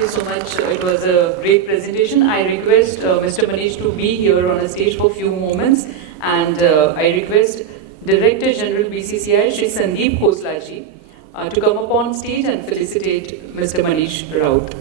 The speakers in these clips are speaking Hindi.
you so much. It was a great presentation. I request Mr. Manish to be here on a stage for a few moments, and I request Director General BCCI, Shri Sandeep Khoslaji, to come up on stage and felicitate Mr. Manish Raut.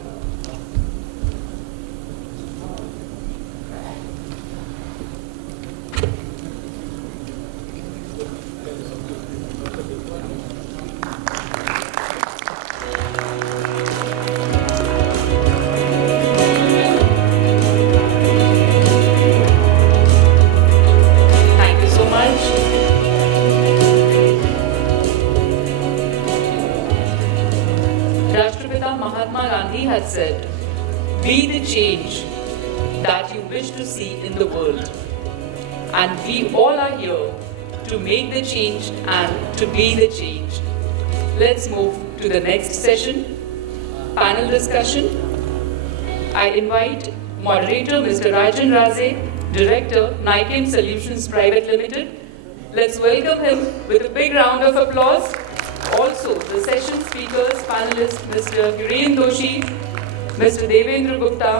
Mahatma Gandhi had said, "Be the change that you wish to see in the world." And we all are here to make the change and to be the change. Let's move to the next session, panel discussion. I invite moderator Mr. Rajan Raze, Director, Nychem Solutions Private Limited. Let's welcome him with a big round of applause. Also, the session speakers, panelists, Mr. Hiren Doshi, Mr. Devendra Gupta,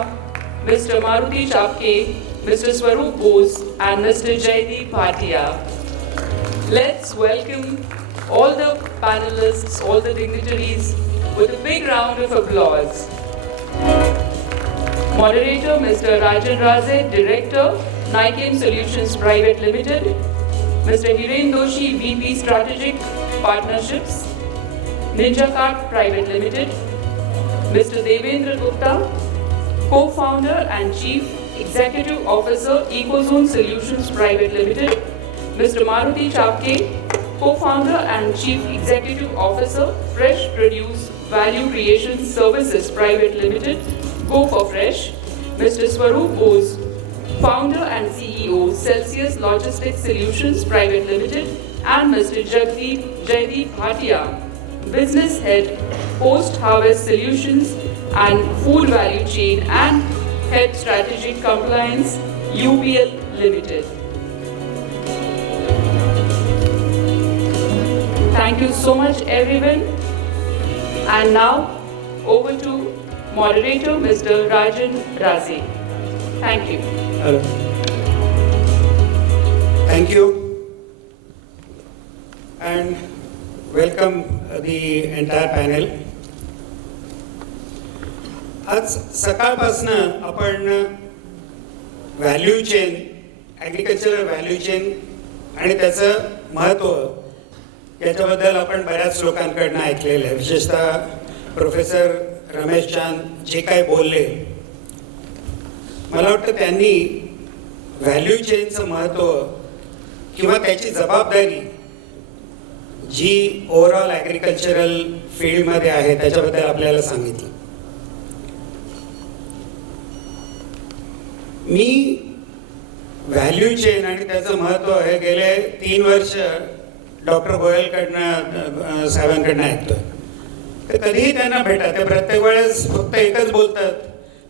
Mr. Maruti Chapke, Mr. Swaroop Bose, and Mr. Jaideep Bhatia. Let's welcome all the panelists, all the dignitaries with a big round of applause. Moderator, Mr. Rajan Raze, Director, Nychem Solutions Private Limited. Mr. Hiren Doshi, VP Strategic Partnerships, Ninja Kart Private Limited. Mr. Devendra Gupta, Co-founder and Chief Executive Officer, Ecozone Solutions Private Limited. Mr. Maruti Chapke, Co-founder and Chief Executive Officer, Fresh Produce Value Creation Services Private Limited, Go for Fresh. Mr. Swaroop Bose, Founder and CEO, Celsius Logistics Solutions Private Limited, and Mr. Jaideep Bhatia, Business Head, Post-Harvest Solutions and Food Value Chain and Head Strategic Compliance, UPL Limited. Thank you so much, everyone. And now, over to moderator, Mr. Rajan Raze. Thank you. Hello. Thank you. And welcome the entire panel. आज सकाळपासनं आपण value chain, agricultural value chain आणि त्याचं महत्त्व याच्याबद्दल आपण बऱ्याच लोकांकडनं ऐकलेलं आहे. विशेषतः प्रोफेसर रमेश चांद जे काय बोलले, मला वाटतं त्यांनी व्हॅल्यू चेनचं महत्त्व किंवा त्याची जबाबदारी जी ओव्हरऑल ॲग्रिकल्चरल फील्डमध्ये आहे त्याच्याबद्दल आपल्याला सांगितलं. मी व्हॅल्यू चेन आणि त्याचं महत्त्व हे गेले 3 वर्ष डॉक्टर गोयलकडनं साहेबांकडनं ऐकतोय. तर कधीही त्यांना भेटा, ते प्रत्येक वेळेस फक्त एकच बोलतात,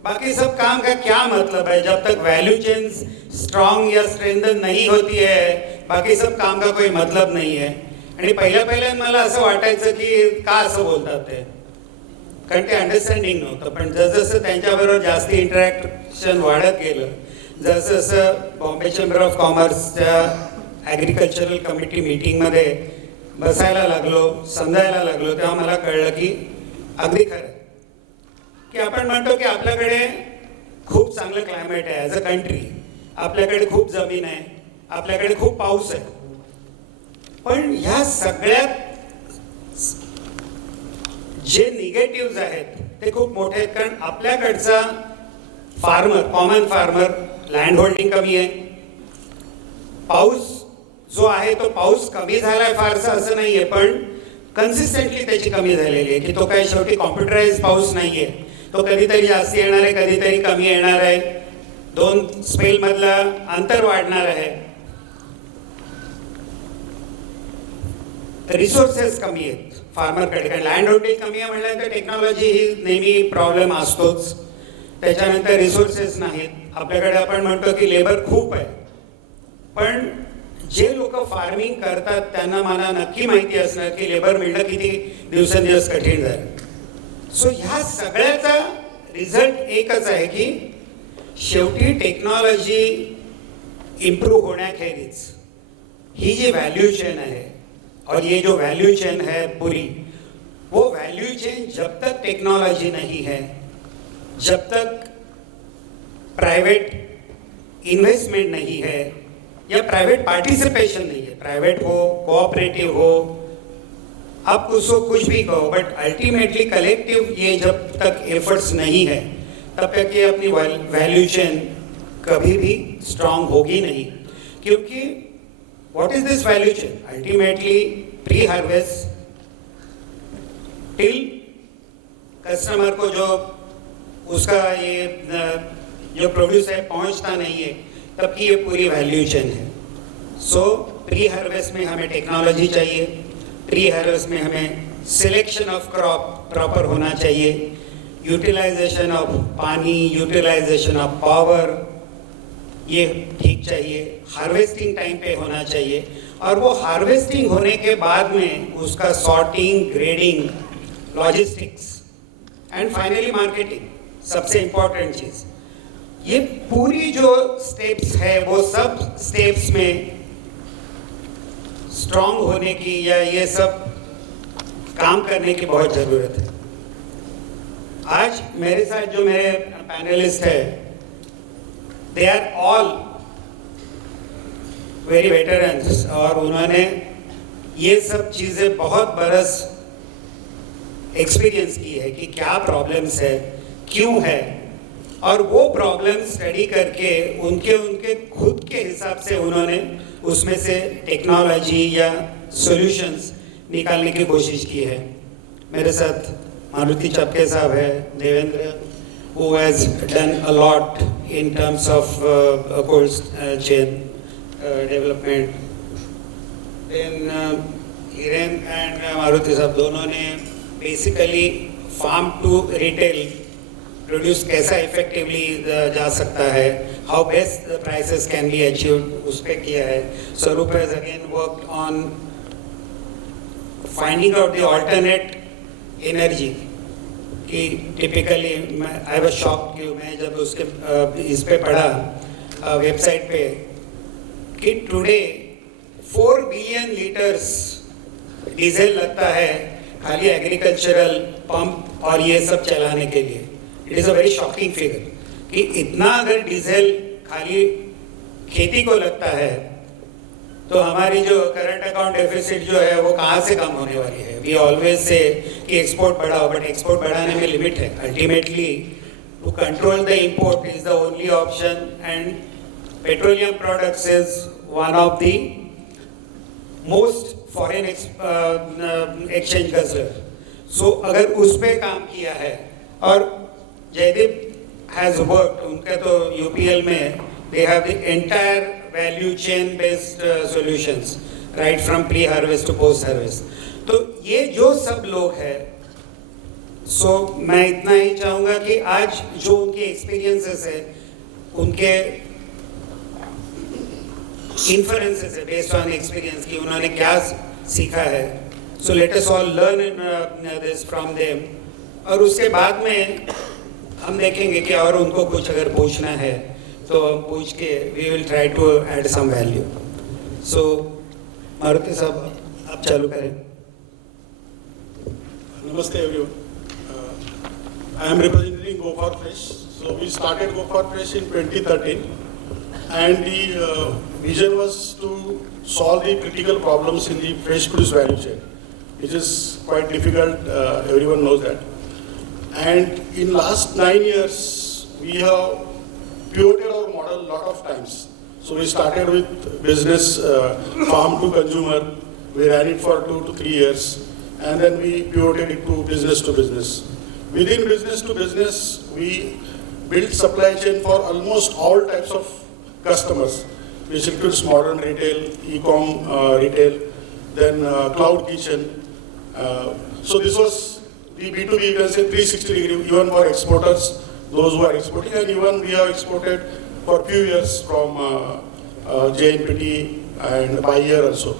बाकी सब काम का क्या मतलब है, जब तक वैल्यू चेन स्ट्रांग या स्ट्रेंथन नहीं होती है बाकी सब काम का कोई मतलब नहीं है. आणि पहिल्या मला असं वाटायचं की का असं बोलतात ते, कारण ते अंडरस्टँडिंग नव्हतं. पण जसं त्यांच्याबरोबर जास्ती इंटरॅक्शन वाढत गेलं, जसं बॉम्बे चेंबर ऑफ कॉमर्सच्या ॲग्रिकल्चरल कमिटी मीटिंगमध्ये बसायला लागलो, समजायला लागलो, तेव्हा मला कळलं की अगदी खरं की आपण म्हणतो की आपल्याकडे खूप चांगलं क्लायमेट आहे ॲज अ कंट्री, आपल्याकडे खूप जमीन आहे, आपल्याकडे खूप पाऊस आहे. पण ह्या सगळ्यात जे निगेटिव्ह आहेत ते खूप मोठे आहेत. कारण आपल्याकडचा farmer, common farmer, land holding कमी आहे. पाऊस जो आहे तो पाऊस कमी झालाय फारसा असं नाही आहे, पण कन्सिस्टंटली त्याची कमी झालेली आहे की तो काही शेवटी कॉम्प्युटराइज पाऊस नाही आहे. तो कधीतरी जास्त येणार आहे, कधीतरी कमी येणार आहे, 2 स्पेलमधला अंतर वाढणार आहे. रिसोर्सेस कमी आहेत फार्मरकडे, कारण लँड होल्डिंग कमी आहे म्हटल्यानंतर टेक्नॉलॉजी ही नेहमी प्रॉब्लेम असतोच. त्याच्यानंतर रिसोर्सेस नाहीत आपल्याकडे. आपण म्हणतो की लेबर खूप आहे, पण जे लोक फार्मिंग करतात त्यांना मला नक्की माहिती असणार की लेबर मिळणं किती दिवसेंदिवस कठीण झालं. सो ह्या सगळ्याचा रिझल्ट एकच आहे की शेवटी टेक्नॉलॉजी इम्प्रूव्ह होण्याखेरीज ही जी व्हॅल्यू चेन आहे और ये जो वैल्यू चेन है पूरी, वो वैल्यू चेन जब तक टेक्नोलॉजी नहीं है, जब तक प्राइवेट इन्वेस्टमेंट नहीं है या प्राइवेट पार्टिसिपेशन नहीं है, प्राइवेट हो कोऑपरेटिव हो, आप उसको कुछ भी कहो, बट अल्टीमेटली कलेक्टिव ये जब तक एफर्ट्स नहीं है तब तक ये अपनी वैल्यू चेन कभी भी स्ट्रांग होगी नहीं. क्योंकि what is this value chain? Ultimately, pre-harvest till customer को जो उसका ये जो प्रोड्यूस है पहुंचता नहीं है, तब की ये पूरी वैल्यू चेन है. सो प्री हार्वेस्ट में हमें टेक्नोलॉजी चाहिए, प्री हार्वेस्ट में हमें सिलेक्शन ऑफ क्रॉप प्रॉपर होना चाहिए, यूटिलाइजेशन ऑफ पानी, यूटिलाइजेशन ऑफ पावर ये ठीक चाहिए, हार्वेस्टिंग टाइम पे होना चाहिए, और वो हार्वेस्टिंग होने के बाद में उसका sorting, grading, logistics and finally marketing, सबसे इम्पोर्टेंट चीज़. ये पूरी जो स्टेप्स है वो सब स्टेप्स में स्ट्रांग होने की या ये सब काम करने की बहुत ज़रूरत है. आज मेरे साथ जो मेरे पैनलिस्ट है, they are all very veterans और उन्होंने ये सब चीज़ें बहुत बरस एक्सपीरियंस की है कि क्या प्रॉब्लम्स है, क्यों है, और वो प्रॉब्लम स्टडी करके उनके खुद के हिसाब से उन्होंने उसमें से टेक्नोलॉजी या सॉल्यूशंस निकालने की कोशिश की है. मेरे साथ मारुति चपके साहब है, Devendra who has done a lot in terms of cold chain development. Then Hiren and Maruti साहब दोनों ने basically farm to retail produce कैसा इफेक्टिवली जा सकता है, how best the prices can be achieved, उस पर किया है. स्वरूप has again worked on finding out the alternate energy कि टिपिकली आई वाज शॉक्ड कि मैं जब उसके इस पे पढ़ा वेबसाइट पे कि टुडे 4 बिलियन लीटर्स डीजल लगता है खाली एग्रीकल्चरल पंप और ये सब चलाने के लिए. It is a very shocking figure कि इतना अगर डीजल खाली खेती को लगता है तो हमारी जो करंट अकाउंट डेफिसिट जो है वो कहाँ से कम होने वाली है. वी ऑलवेज से कि एक्सपोर्ट बढ़ाओ, बट एक्सपोर्ट बढ़ाने में लिमिट है. Ultimately to control the import is the only option, and petroleum products is one of the most foreign exchange guzzler. So अगर उस पर काम किया है, और जयदीप हैज वर्कड, उनका तो यूपीएल में they have the entire value chain based solutions right from pre harvest to post harvest. तो ये जो सब लोग हैं, सो मैं इतना ही चाहूँगा कि आज जो उनके एक्सपीरियंसेस है, उनके इन्फ्लुएंसेस है बेस्ड ऑन एक्सपीरियंस कि उन्होंने क्या सीखा है. So let us all learn this from them, और उसके बाद में हम देखेंगे कि और उनको कुछ अगर पूछना है तो हम पूछ के we will try to add some value. So Maruti साहब आप चालू करें. Namaste everyone. I am representing Go for Fresh. So we started Go for Fresh in 2013, and the vision was to solve the critical problems in the fresh produce value chain, which is quite difficult. Everyone knows that. And in last 9 years, we have pivoted our model a lot of times. So we started with business, farm to consumer. We ran it for 2 to 3 years. And then we pivoted it to business. Within business to business, we built supply chain for almost all types of customers, which includes modern retail, e-com retail, then cloud kitchen. So this was the B2B, you can say 360 degree, even for exporters, those who are exporting, and even we have exported for few years from JNPT and by year also.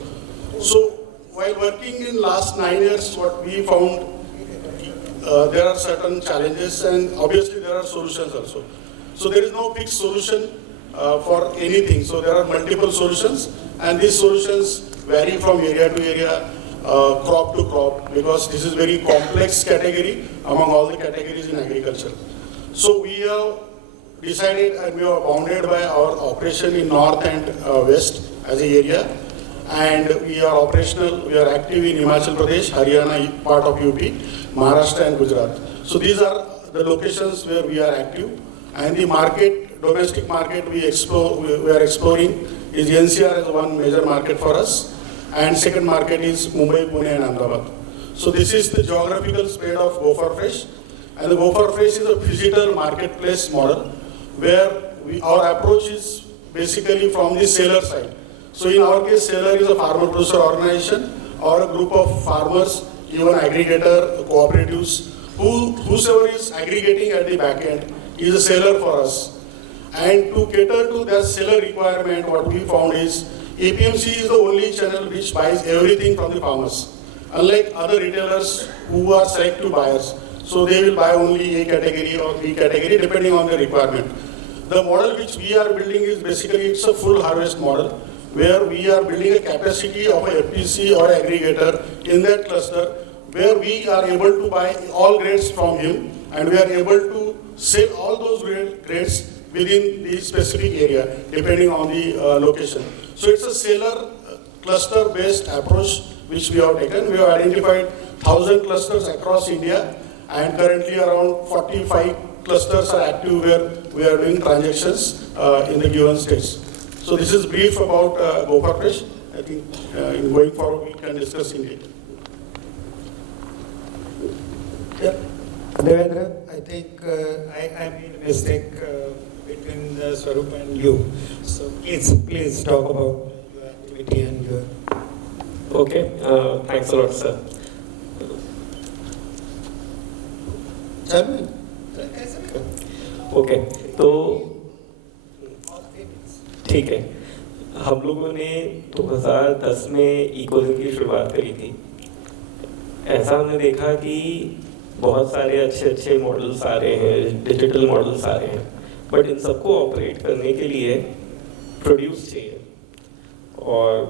So while working in last 9 years, what we found, there are certain challenges and obviously there are solutions also. So there is no fixed solution for anything. So there are multiple solutions and these solutions vary from area to area, crop to crop, because this is very complex category among all the categories in agriculture. So we have decided and we are bounded by our operation in north and west as a area, and we are operational, we are active in Himachal Pradesh, Haryana, part of UP, Maharashtra and Gujarat. So these are the locations where we are active, and the market, domestic market we are exploring is NCR as one major market for us, and second market is Mumbai, Pune and Ahmedabad. So this is the geographical spread of Go for Fresh, and the Go for Fresh is a physical marketplace model where our approach is basically from the seller side. So in our case, seller is a farmer producer organization or a group of farmers, even aggregator, cooperatives, whosoever is aggregating at the back end is a seller for us. And to cater to their seller requirement, what we found is APMC is the only channel which buys everything from the farmers. Unlike other retailers who are selective buyers, so they will buy only A category or B category depending on their requirement. The model which we are building is basically it's a full harvest model where we are building a capacity of a FPC or aggregator in that cluster where we are able to buy all grades from him and we are able to sell all those grades within the specific area depending on the location. So it's a seller cluster based approach which we have taken. We have identified 1,000 clusters across India and currently around 45 clusters are active where we are doing transactions in the given states. So this is brief about Go for Fresh. I think in going forward we can discuss in detail. Yeah. Devendra, I think I made a mistake between Swaroop and you. So please talk about your activity and your... Okay, thanks a lot, sir. Okay तो ठीक है, हम लोगों ने 2010 में इकोज़िम की शुरुआत करी थी। ऐसा हमने देखा कि बहुत सारे अच्छे मॉडल्स आ रहे हैं, डिजिटल मॉडल्स आ रहे हैं, बट इन सबको ऑपरेट करने के लिए प्रोड्यूस चाहिए और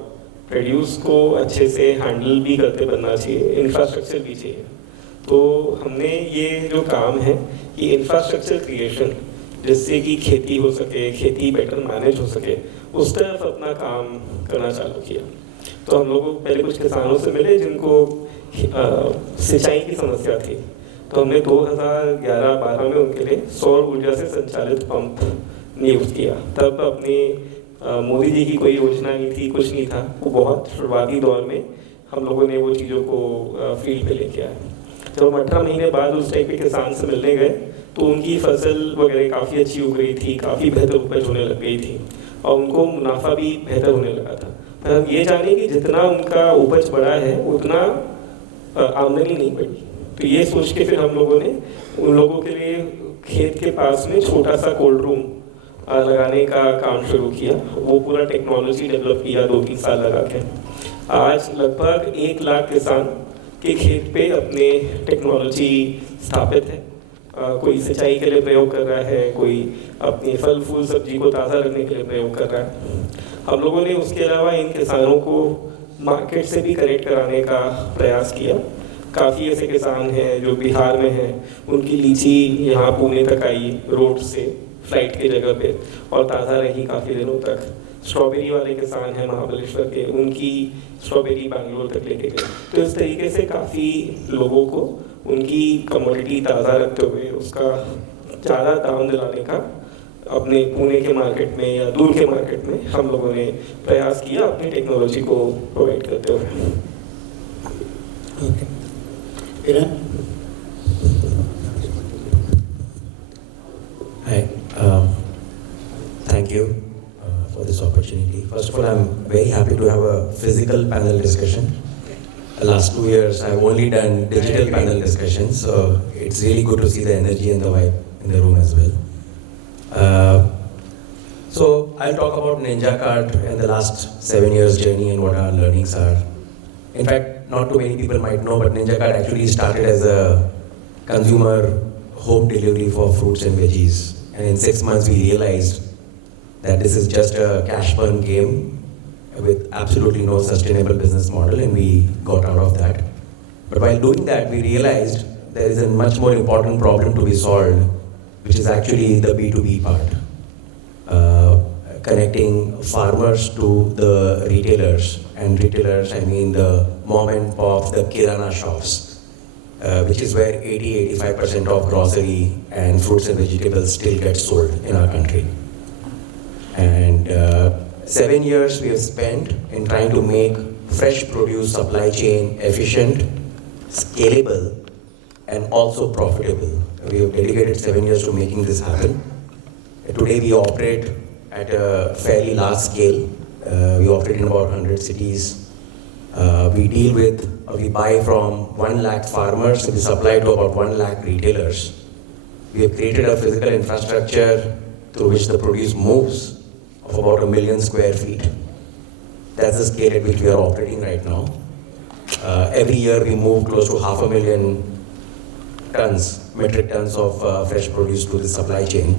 प्रोड्यूस को अच्छे से हैंडल भी करते बनना चाहिए, इंफ्रास्ट्रक्चर भी चाहिए। तो हमने ये जो काम है ये इंफ्रास्ट्रक्चर क्रिएशन जिससे कि खेती हो सके, खेती बेटर मैनेज हो सके, उस तरफ अपना काम करना चालू किया। तो हम लोग पहले कुछ किसानों से मिले जिनको सिंचाई की समस्या थी, तो हमने 2011-12 में उनके लिए सौर ऊर्जा से संचालित पंप नियुक्त किया। तब अपनी मोदी जी की कोई योजना नहीं थी, कुछ नहीं था, वो बहुत शुरुआती दौर में हम लोगों ने वो चीज़ों को फील्ड पे लेके आए। जब 18 महीने बाद उस टाइप के किसान से मिलने गए तो उनकी फसल वगैरह काफ़ी अच्छी उग रही थी, काफ़ी बेहतर उपज होने लग गई थी और उनको मुनाफा भी बेहतर होने लगा था। पर हम ये जाने कि जितना उनका उपज बढ़ा है उतना आमदनी नहीं बढ़ी। तो ये सोच के फिर हम लोगों ने उन लोगों के लिए खेत के पास में छोटा सा कोल्ड रूम लगाने का काम शुरू किया। वो पूरा टेक्नोलॉजी डेवलप किया 2-3 साल लगा के। आज लगभग 1 लाख किसान के खेत पे अपने टेक्नोलॉजी स्थापित है। कोई सिंचाई के लिए प्रयोग कर रहा है, कोई अपनी फल फूल सब्जी को ताज़ा रखने के लिए प्रयोग कर रहा है। हम लोगों ने उसके अलावा इन किसानों को मार्केट से भी कनेक्ट कराने का प्रयास किया। काफ़ी ऐसे किसान हैं जो बिहार में हैं, उनकी लीची यहाँ पुणे तक आई रोड से फ्लाइट की जगह पे और ताज़ा रही काफ़ी दिनों तक। स्ट्रॉबेरी वाले किसान हैं महाबलेश्वर के, उनकी स्ट्रॉबेरी बैंगलोर तक लेके गए। तो इस तरीके से काफ़ी लोगों को उनकी कमोडिटी ताज़ा रखते हुए उसका ज़्यादा दाम दिलाने का अपने पुणे के मार्केट में या दूर के मार्केट में हम लोगों ने प्रयास किया अपनी टेक्नोलॉजी को प्रोवाइड करते हुए। Hi, thank you for this opportunity. First of all, I'm very happy to have a physical panel discussion. The last 2 years, I've only done digital panel discussions, so it's really good to see the energy and the vibe in the room as well. So I'll talk about NinjaKart and the last 7 years journey and what our learnings are. In fact, not too many people might know, but NinjaKart actually started as a consumer home delivery for fruits and veggies. And in 6 months, we realized that this is just a cash burn game with absolutely no sustainable business model, and we got out of that. But while doing that, we realized there is a much more important problem to be solved, which is actually the B2B part. Connecting farmers to the retailers, and retailers, I mean the mom and pop, the kirana shops, which is where 80-85% of grocery and fruits and vegetables still get sold in our country. And 7 years we have spent in trying to make fresh produce supply chain efficient, scalable, and also profitable. We have dedicated 7 years to making this happen. Today we operate at a fairly large scale. We operate in about 100 cities. We buy from 1 lakh farmers, we supply to about 1 lakh retailers. We have created a physical infrastructure through which the produce moves of about 1 million square feet. That's the scale at which we are operating right now. Every year we move close to 500,000 metric tons of fresh produce to the supply chain.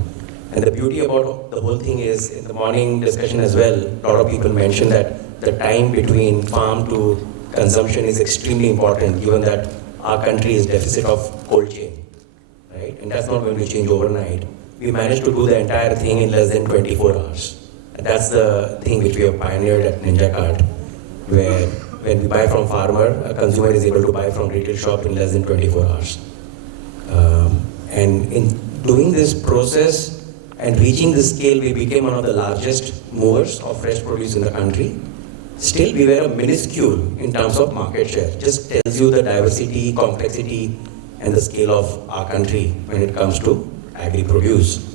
And the beauty about the whole thing is, in the morning discussion as well, a lot of people mentioned that the time between farm to consumption is extremely important, given that our country is deficit of cold chain, right? And that's not going to change overnight. We managed to do the entire thing in less than 24 hours. And that's the thing which we have pioneered at NinjaCart, where when we buy from farmer, a consumer is able to buy from retail shop in less than 24 hours. And in doing this process, and reaching this scale, we became one of the largest movers of fresh produce in the country. Still, we were a minuscule in terms of market share. Just tells you the diversity, complexity, and the scale of our country when it comes to agri-produce.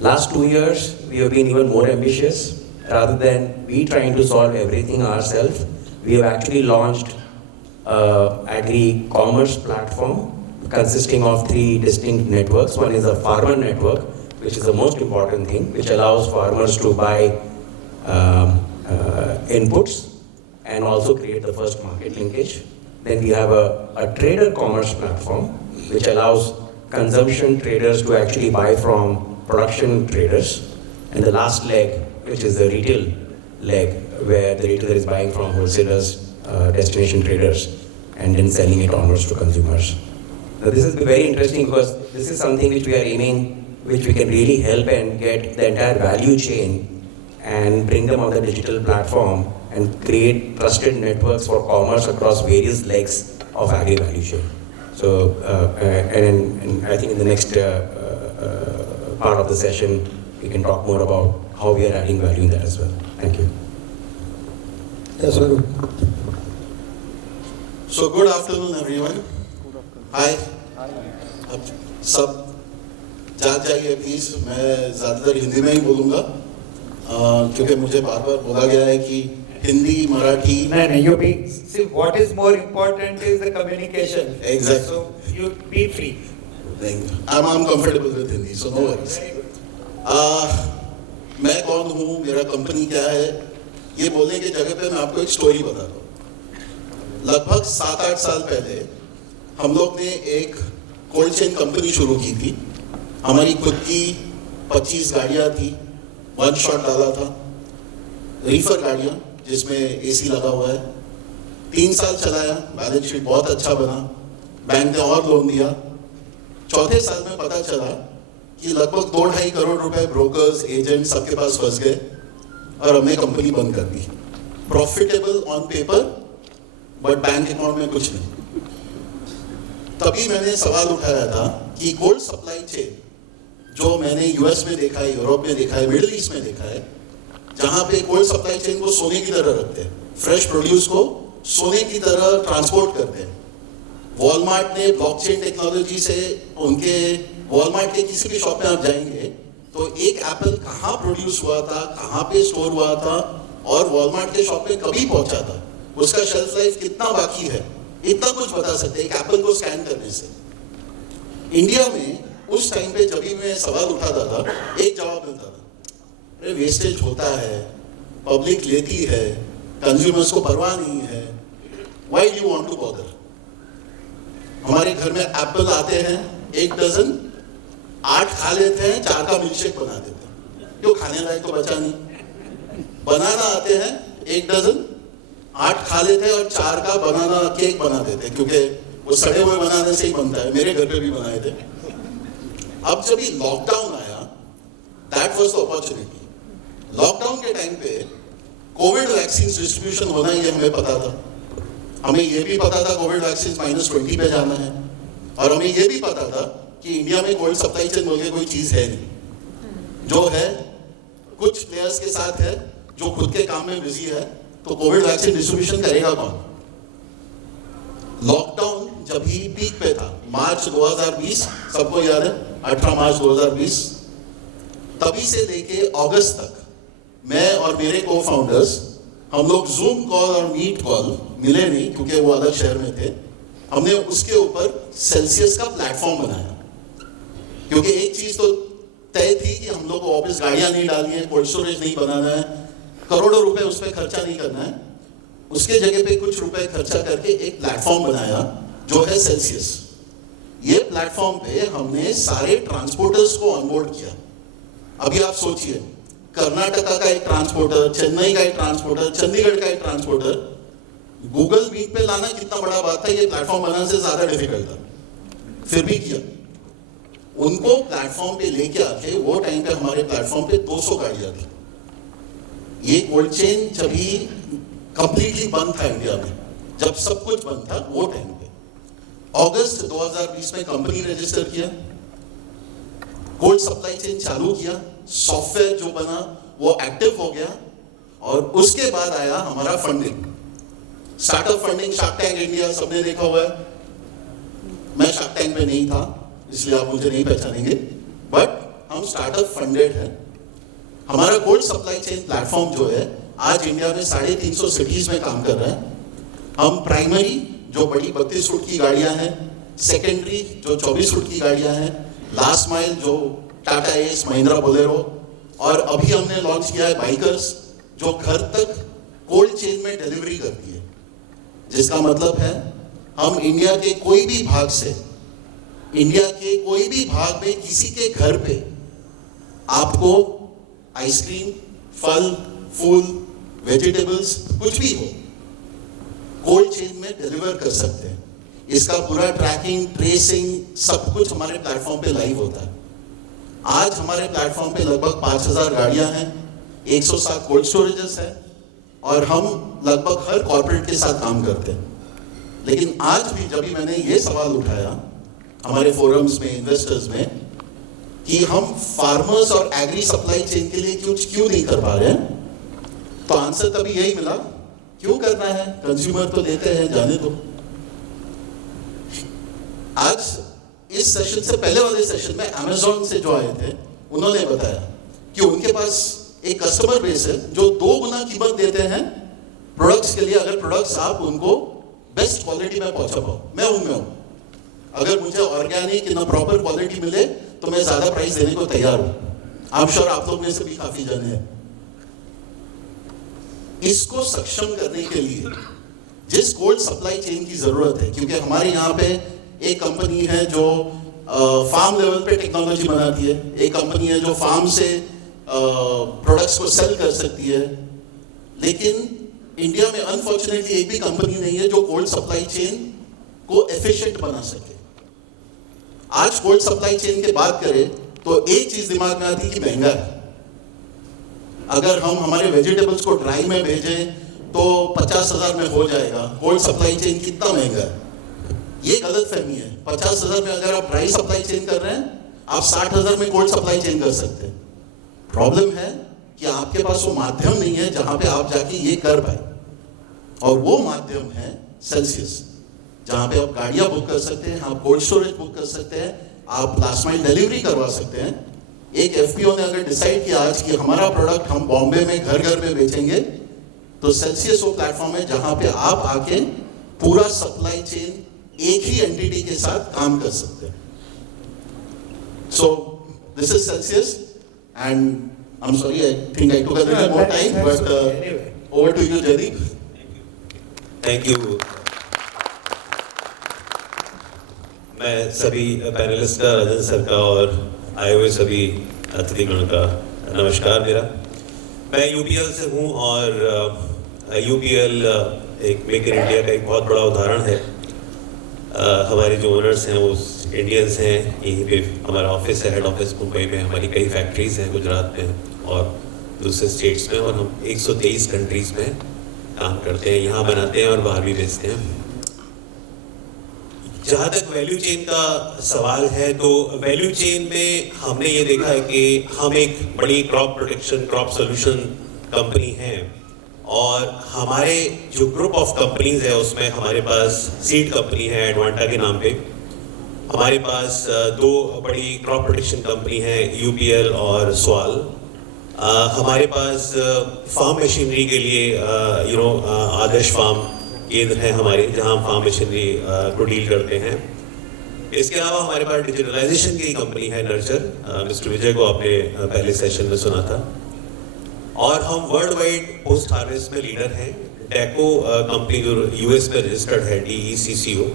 Last 2 years, we have been even more ambitious. Rather than we trying to solve everything ourselves, we have actually launched an agri-commerce platform consisting of 3 distinct networks. One is a farmer network, which is the most important thing, which allows farmers to buy inputs and also create the first market linkage. Then we have a trader commerce platform, which allows consumption traders to actually buy from production traders. And the last leg, which is the retail leg, where the retailer is buying from wholesalers, destination traders, and then selling it onwards to consumers. Now, this is very interesting because this is something which we are aiming, which we can really help and get the entire value chain and bring them on the digital platform and create trusted networks for commerce across various legs of agri value chain. So, and I think in the next part of the session, we can talk more about how we are adding value in that as well. Thank you. Yes, sir. So, good afternoon, everyone. Hi. अब सब जाग जाइए प्लीज, मैं ज़्यादातर हिंदी में ही बोलूँगा क्योंकि मुझे बार बार बोला गया है कि हिंदी मराठी नहीं, you be, see what is more important is the communication. Exactly. So you be free. I'm comfortable with Hindi, so no worries. मैं कौन हूँ, मेरा कंपनी क्या है, ये बोलने की जगह पे मैं आपको एक स्टोरी बताता हूँ। लगभग 7-8 साल पहले हम लोग ने एक कोल्ड चेन कंपनी शुरू की थी। हमारी खुद की 25 गाड़ियाँ थी, 1 शॉट डाला था, रीफर गाड़ियाँ जिसमें एसी लगा हुआ है। 3 साल चलाया, बैलेंस शीट बहुत अच्छा बना, बैंक ने और लोन दिया। चौथे साल में पता चला कि लगभग 2-2.5 करोड़ रुपए ब्रोकर्स, एजेंट सबके पास फंस गए और हमने कंपनी बंद कर दी। Profitable on paper, but bank account में कुछ नहीं। तभी मैंने सवाल उठाया था कि कोल्ड सप्लाई चेन जो मैंने यूएस में देखा है, यूरोप में देखा है, मिडिल ईस्ट में देखा है, जहाँ पे कोल्ड सप्लाई चेन को सोने की तरह रखते हैं, फ्रेश प्रोड्यूस को सोने की तरह ट्रांसपोर्ट करते हैं। वॉलमार्ट ने ब्लॉकचेन टेक्नोलॉजी से उनके वॉलमार्ट के किसी भी शॉप में आप जाएंगे तो एक एप्पल कहाँ प्रोड्यूस हुआ था, कहाँ पे स्टोर हुआ था और वॉलमार्ट के शॉप में कभी पहुंचा था, उसका शेल्फ लाइफ कितना बाकी है, इतना कुछ बता सकते हैं एक एप्पल को स्कैन करने से। इंडिया में उस टाइम पे जब भी मैं सवाल उठाता था, एक जवाब मिलता था, अरे वेस्टेज होता है, पब्लिक लेती है, कंज्यूमर्स को परवाह नहीं है, why do you want to bother. हमारे घर में एप्पल आते हैं 1 डजन, 8 खा लेते हैं, 4 का मिल्कशेक बना देते हैं, क्यों? खाने लायक तो बचा नहीं। बनाना आते हैं 1 डजन, 8 खा लेते हैं और 4 का बनाना केक बना देते हैं, क्योंकि वो सड़े हुए बनाने से ही बनता है। मेरे घर पे भी बनाए थे। अब जब ये लॉकडाउन आया, that was the opportunity. Lockdown के टाइम पे कोविड वैक्सीन डिस्ट्रीब्यूशन होना ये हमें पता था। हमें ये भी पता था कोविड वैक्सीन -20 पे जाना है, और हमें ये भी पता था कि इंडिया में कोल्ड सप्लाई चेन बोल के कोई चीज है नहीं। जो है कुछ प्लेयर्स के साथ है जो खुद के काम में बिजी है, तो कोविड वैक्सीन डिस्ट्रीब्यूशन करेगा कौन? लॉकडाउन जब ही पीक पे था, मार्च 2020, सबको याद है, 18 मार्च 2020, तभी से लेके अगस्त तक मैं और मेरे को फाउंडर्स, हम लोग जूम कॉल और मीट कॉल मिले नहीं, क्योंकि वो अलग शहर में थे। हमने उसके ऊपर सेल्सियस का प्लेटफॉर्म बनाया, क्योंकि एक चीज तो तय थी कि हम लोग को ऑफिस गाड़ियां नहीं डालनी है, कोल्ड स्टोरेज नहीं बनाना है, करोड़ों रुपए उस पर खर्चा नहीं करना है। उसके जगह पे कुछ रुपए खर्चा करके एक प्लेटफॉर्म बनाया जो है सेल्सियस। ये प्लेटफॉर्म पे हमने सारे ट्रांसपोर्टर्स को ऑनबोर्ड किया। अभी आप सोचिए, कर्नाटका का एक ट्रांसपोर्टर, चेन्नई का एक ट्रांसपोर्टर, चंडीगढ़ का एक ट्रांसपोर्टर, गूगल मीट पे लाना कितना बड़ा बात था, ये प्लेटफॉर्म बनाने से ज्यादा डिफिकल्ट था, फिर भी किया। उनको प्लेटफॉर्म पे लेके आके, वो टाइम पे हमारे प्लेटफॉर्म पे 200 गाड़ियां थी। ये कोल्ड चेन जब ही कंप्लीटली बंद था इंडिया में, जब सब कुछ बंद था, वो टाइम पे अगस्त 2020 में कंपनी रजिस्टर किया, कोल्ड सप्लाई चेन चालू किया, सॉफ्टवेयर जो बना वो एक्टिव हो गया, और उसके बाद आया हमारा funding, startup funding. Shark tank India सबने देखा हुआ है। मैं शार्क टैंक में नहीं था, इसलिए आप मुझे नहीं पहचानेंगे, बट हम स्टार्टअप फंडेड हैं। हमारा कोल्ड सप्लाई चेन प्लेटफॉर्म जो है आज इंडिया में 350 सिटीज में काम कर रहा है। हम प्राइमरी जो बड़ी 32 फुट की गाड़ियां हैं, सेकेंडरी जो 24 फुट की गाड़ियां हैं, लास्ट माइल जो टाटा एस, महिंद्रा बोलेरो, और अभी हमने लॉन्च किया है बाइकर्स, जो घर तक कोल्ड चेन में डिलीवरी करती है। जिसका मतलब है हम इंडिया के कोई भी भाग से, इंडिया के कोई भी भाग में किसी के घर पे आपको आइसक्रीम, फल, फूल, वेजिटेबल्स, कुछ भी हो, कोल्ड चेन में डिलीवर कर सकते हैं। इसका पूरा ट्रैकिंग, ट्रेसिंग, सब कुछ हमारे प्लेटफॉर्म पे लाइव होता है। आज हमारे प्लेटफॉर्म पे लगभग 5000 गाड़ियां हैं, 107 कोल्ड स्टोरेजेस हैं, और हम लगभग हर कॉर्पोरेट के साथ काम करते हैं। लेकिन आज भी जब भी मैंने ये सवाल उठाया हमारे फोरम्स में, इन्वेस्टर्स में, कि हम फार्मर्स और एग्री सप्लाई चेन के लिए क्यों नहीं कर पा रहे हैं, तो आंसर तभी यही मिला, क्यों करना है, कंज्यूमर तो लेते हैं, जाने दो। आज इस सेशन से पहले वाले सेशन में अमेज़न से जो आए थे, उन्होंने बताया कि उनके पास एक कस्टमर बेस है जो 2 गुना कीमत देते हैं प्रोडक्ट्स के लिए, अगर प्रोडक्ट्स आप उनको बेस्ट क्वालिटी में पहुंचा पाओ। मैं उनमें हूं, अगर मुझे ऑर्गेनिक इन प्रॉपर क्वालिटी मिले तो मैं ज्यादा प्राइस देने को तैयार हूं। आई एम श्योर आप लोग में से भी काफी जने हैं। इसको सक्षम करने के लिए जिस कोल्ड सप्लाई चेन की जरूरत है, क्योंकि हमारे यहाँ पे एक कंपनी है जो फार्म लेवल पे टेक्नोलॉजी बनाती है, एक कंपनी है जो फार्म से प्रोडक्ट्स को सेल कर सकती है, लेकिन इंडिया में अनफॉर्चुनेटली एक भी कंपनी नहीं है जो कोल्ड सप्लाई चेन को एफिशिएंट बना सके। आज कोल्ड सप्लाई चेन की बात करें तो एक चीज दिमाग में आती है कि महंगा है। अगर हम हमारे वेजिटेबल्स को ड्राई में भेजें तो 50,000 में हो जाएगा, कोल्ड सप्लाई चेन कितना महंगा है, ये गलत फहमी है। 50,000 में अगर आप ड्राई सप्लाई चेन कर रहे हैं, आप 60,000 में कोल्ड सप्लाई चेन कर सकते हैं। प्रॉब्लम है कि आपके पास वो माध्यम नहीं है जहां पे आप जाके ये कर पाए, और वो माध्यम है सेल्सियस, जहां पे आप गाड़ियां बुक कर सकते हैं, आप कोल्ड स्टोरेज बुक कर सकते हैं, आप लास्ट माइल डिलीवरी करवा सकते हैं। एक एफपीओ ने अगर डिसाइड किया आज कि हमारा प्रोडक्ट हम बॉम्बे में घर घर में बेचेंगे, तो सेल्सियस वो प्लेटफॉर्म है जहां पे आप आके पूरा सप्लाई चेन एक ही एंटिटी के साथ काम कर सकते हैं। So this is Celsius, and I am sorry, I think I took a little more time, but over to you Jaydeep. Thank you. मैं सभी पैनलिस्ट का, राजन सर का और आए हुए सभी अतिथिगण का नमस्कार मेरा। मैं यूपीएल से हूँ और यूपीएल एक मेक इन इंडिया का एक बहुत बड़ा उदाहरण है। हमारे जो ओनर्स हैं वो इंडियंस हैं। यहीं पे हमारा ऑफिस है, हेड ऑफिस मुंबई में, हमारी कई फैक्ट्रीज हैं गुजरात में और दूसरे स्टेट्स में, और हम 123 कंट्रीज में काम करते हैं, यहाँ बनाते हैं और बाहर भी बेचते हैं। जहाँ तक वैल्यू चेन का सवाल है, तो वैल्यू चेन में हमने ये देखा है कि हम एक बड़ी crop protection, crop solution company हैं और हमारे जो ग्रुप ऑफ कंपनीज है उसमें हमारे पास सीड कंपनी है एडवांटा के नाम पे, हमारे पास दो बड़ी क्रॉप प्रोटेक्शन कंपनी है यूपीएल और स्वाल, हमारे पास फार्म मशीनरी के लिए आदर्श फार्म केंद्र है हमारे, जहां हम फार्म मशीनरी को डील करते हैं। इसके अलावा हमारे पास डिजिटलाइजेशन की कंपनी है नर्चर, मिस्टर विजय को आपने पहले सेशन में सुना था, और हम वर्ल्ड वाइड पोस्ट हार्वेस्ट में लीडर हैं। डेको कंपनी जो यूएस में रजिस्टर्ड है, DECCO,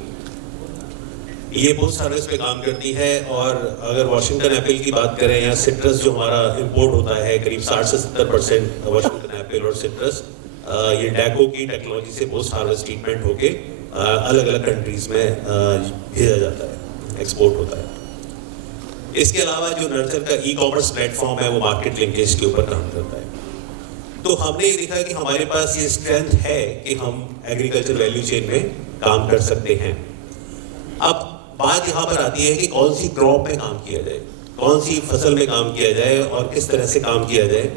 ये पोस्ट हार्वेस्ट पे काम करती है। और अगर वॉशिंगटन एप्पल की बात करें या सिट्रस जो हमारा इंपोर्ट होता है, करीब 60 से 70% वॉशिंगटन एप्पल और सिट्रस ये डेको की टेक्नोलॉजी से पोस्ट हार्वेस्ट ट्रीटमेंट होके अलग अलग कंट्रीज में भेजा जाता है, एक्सपोर्ट होता है। इसके अलावा जो नर्चर का ई-कॉमर्स प्लेटफॉर्म है वो मार्केट लिंकेज के ऊपर काम करता है। तो हमने ये देखा कि हमारे पास ये स्ट्रेंथ है कि हम एग्रीकल्चर वैल्यू चेन में काम कर सकते हैं। अब बात यहाँ पर आती है कि कौन सी क्रॉप में काम किया जाए, कौन सी फसल में काम किया जाए और किस तरह से काम किया जाए।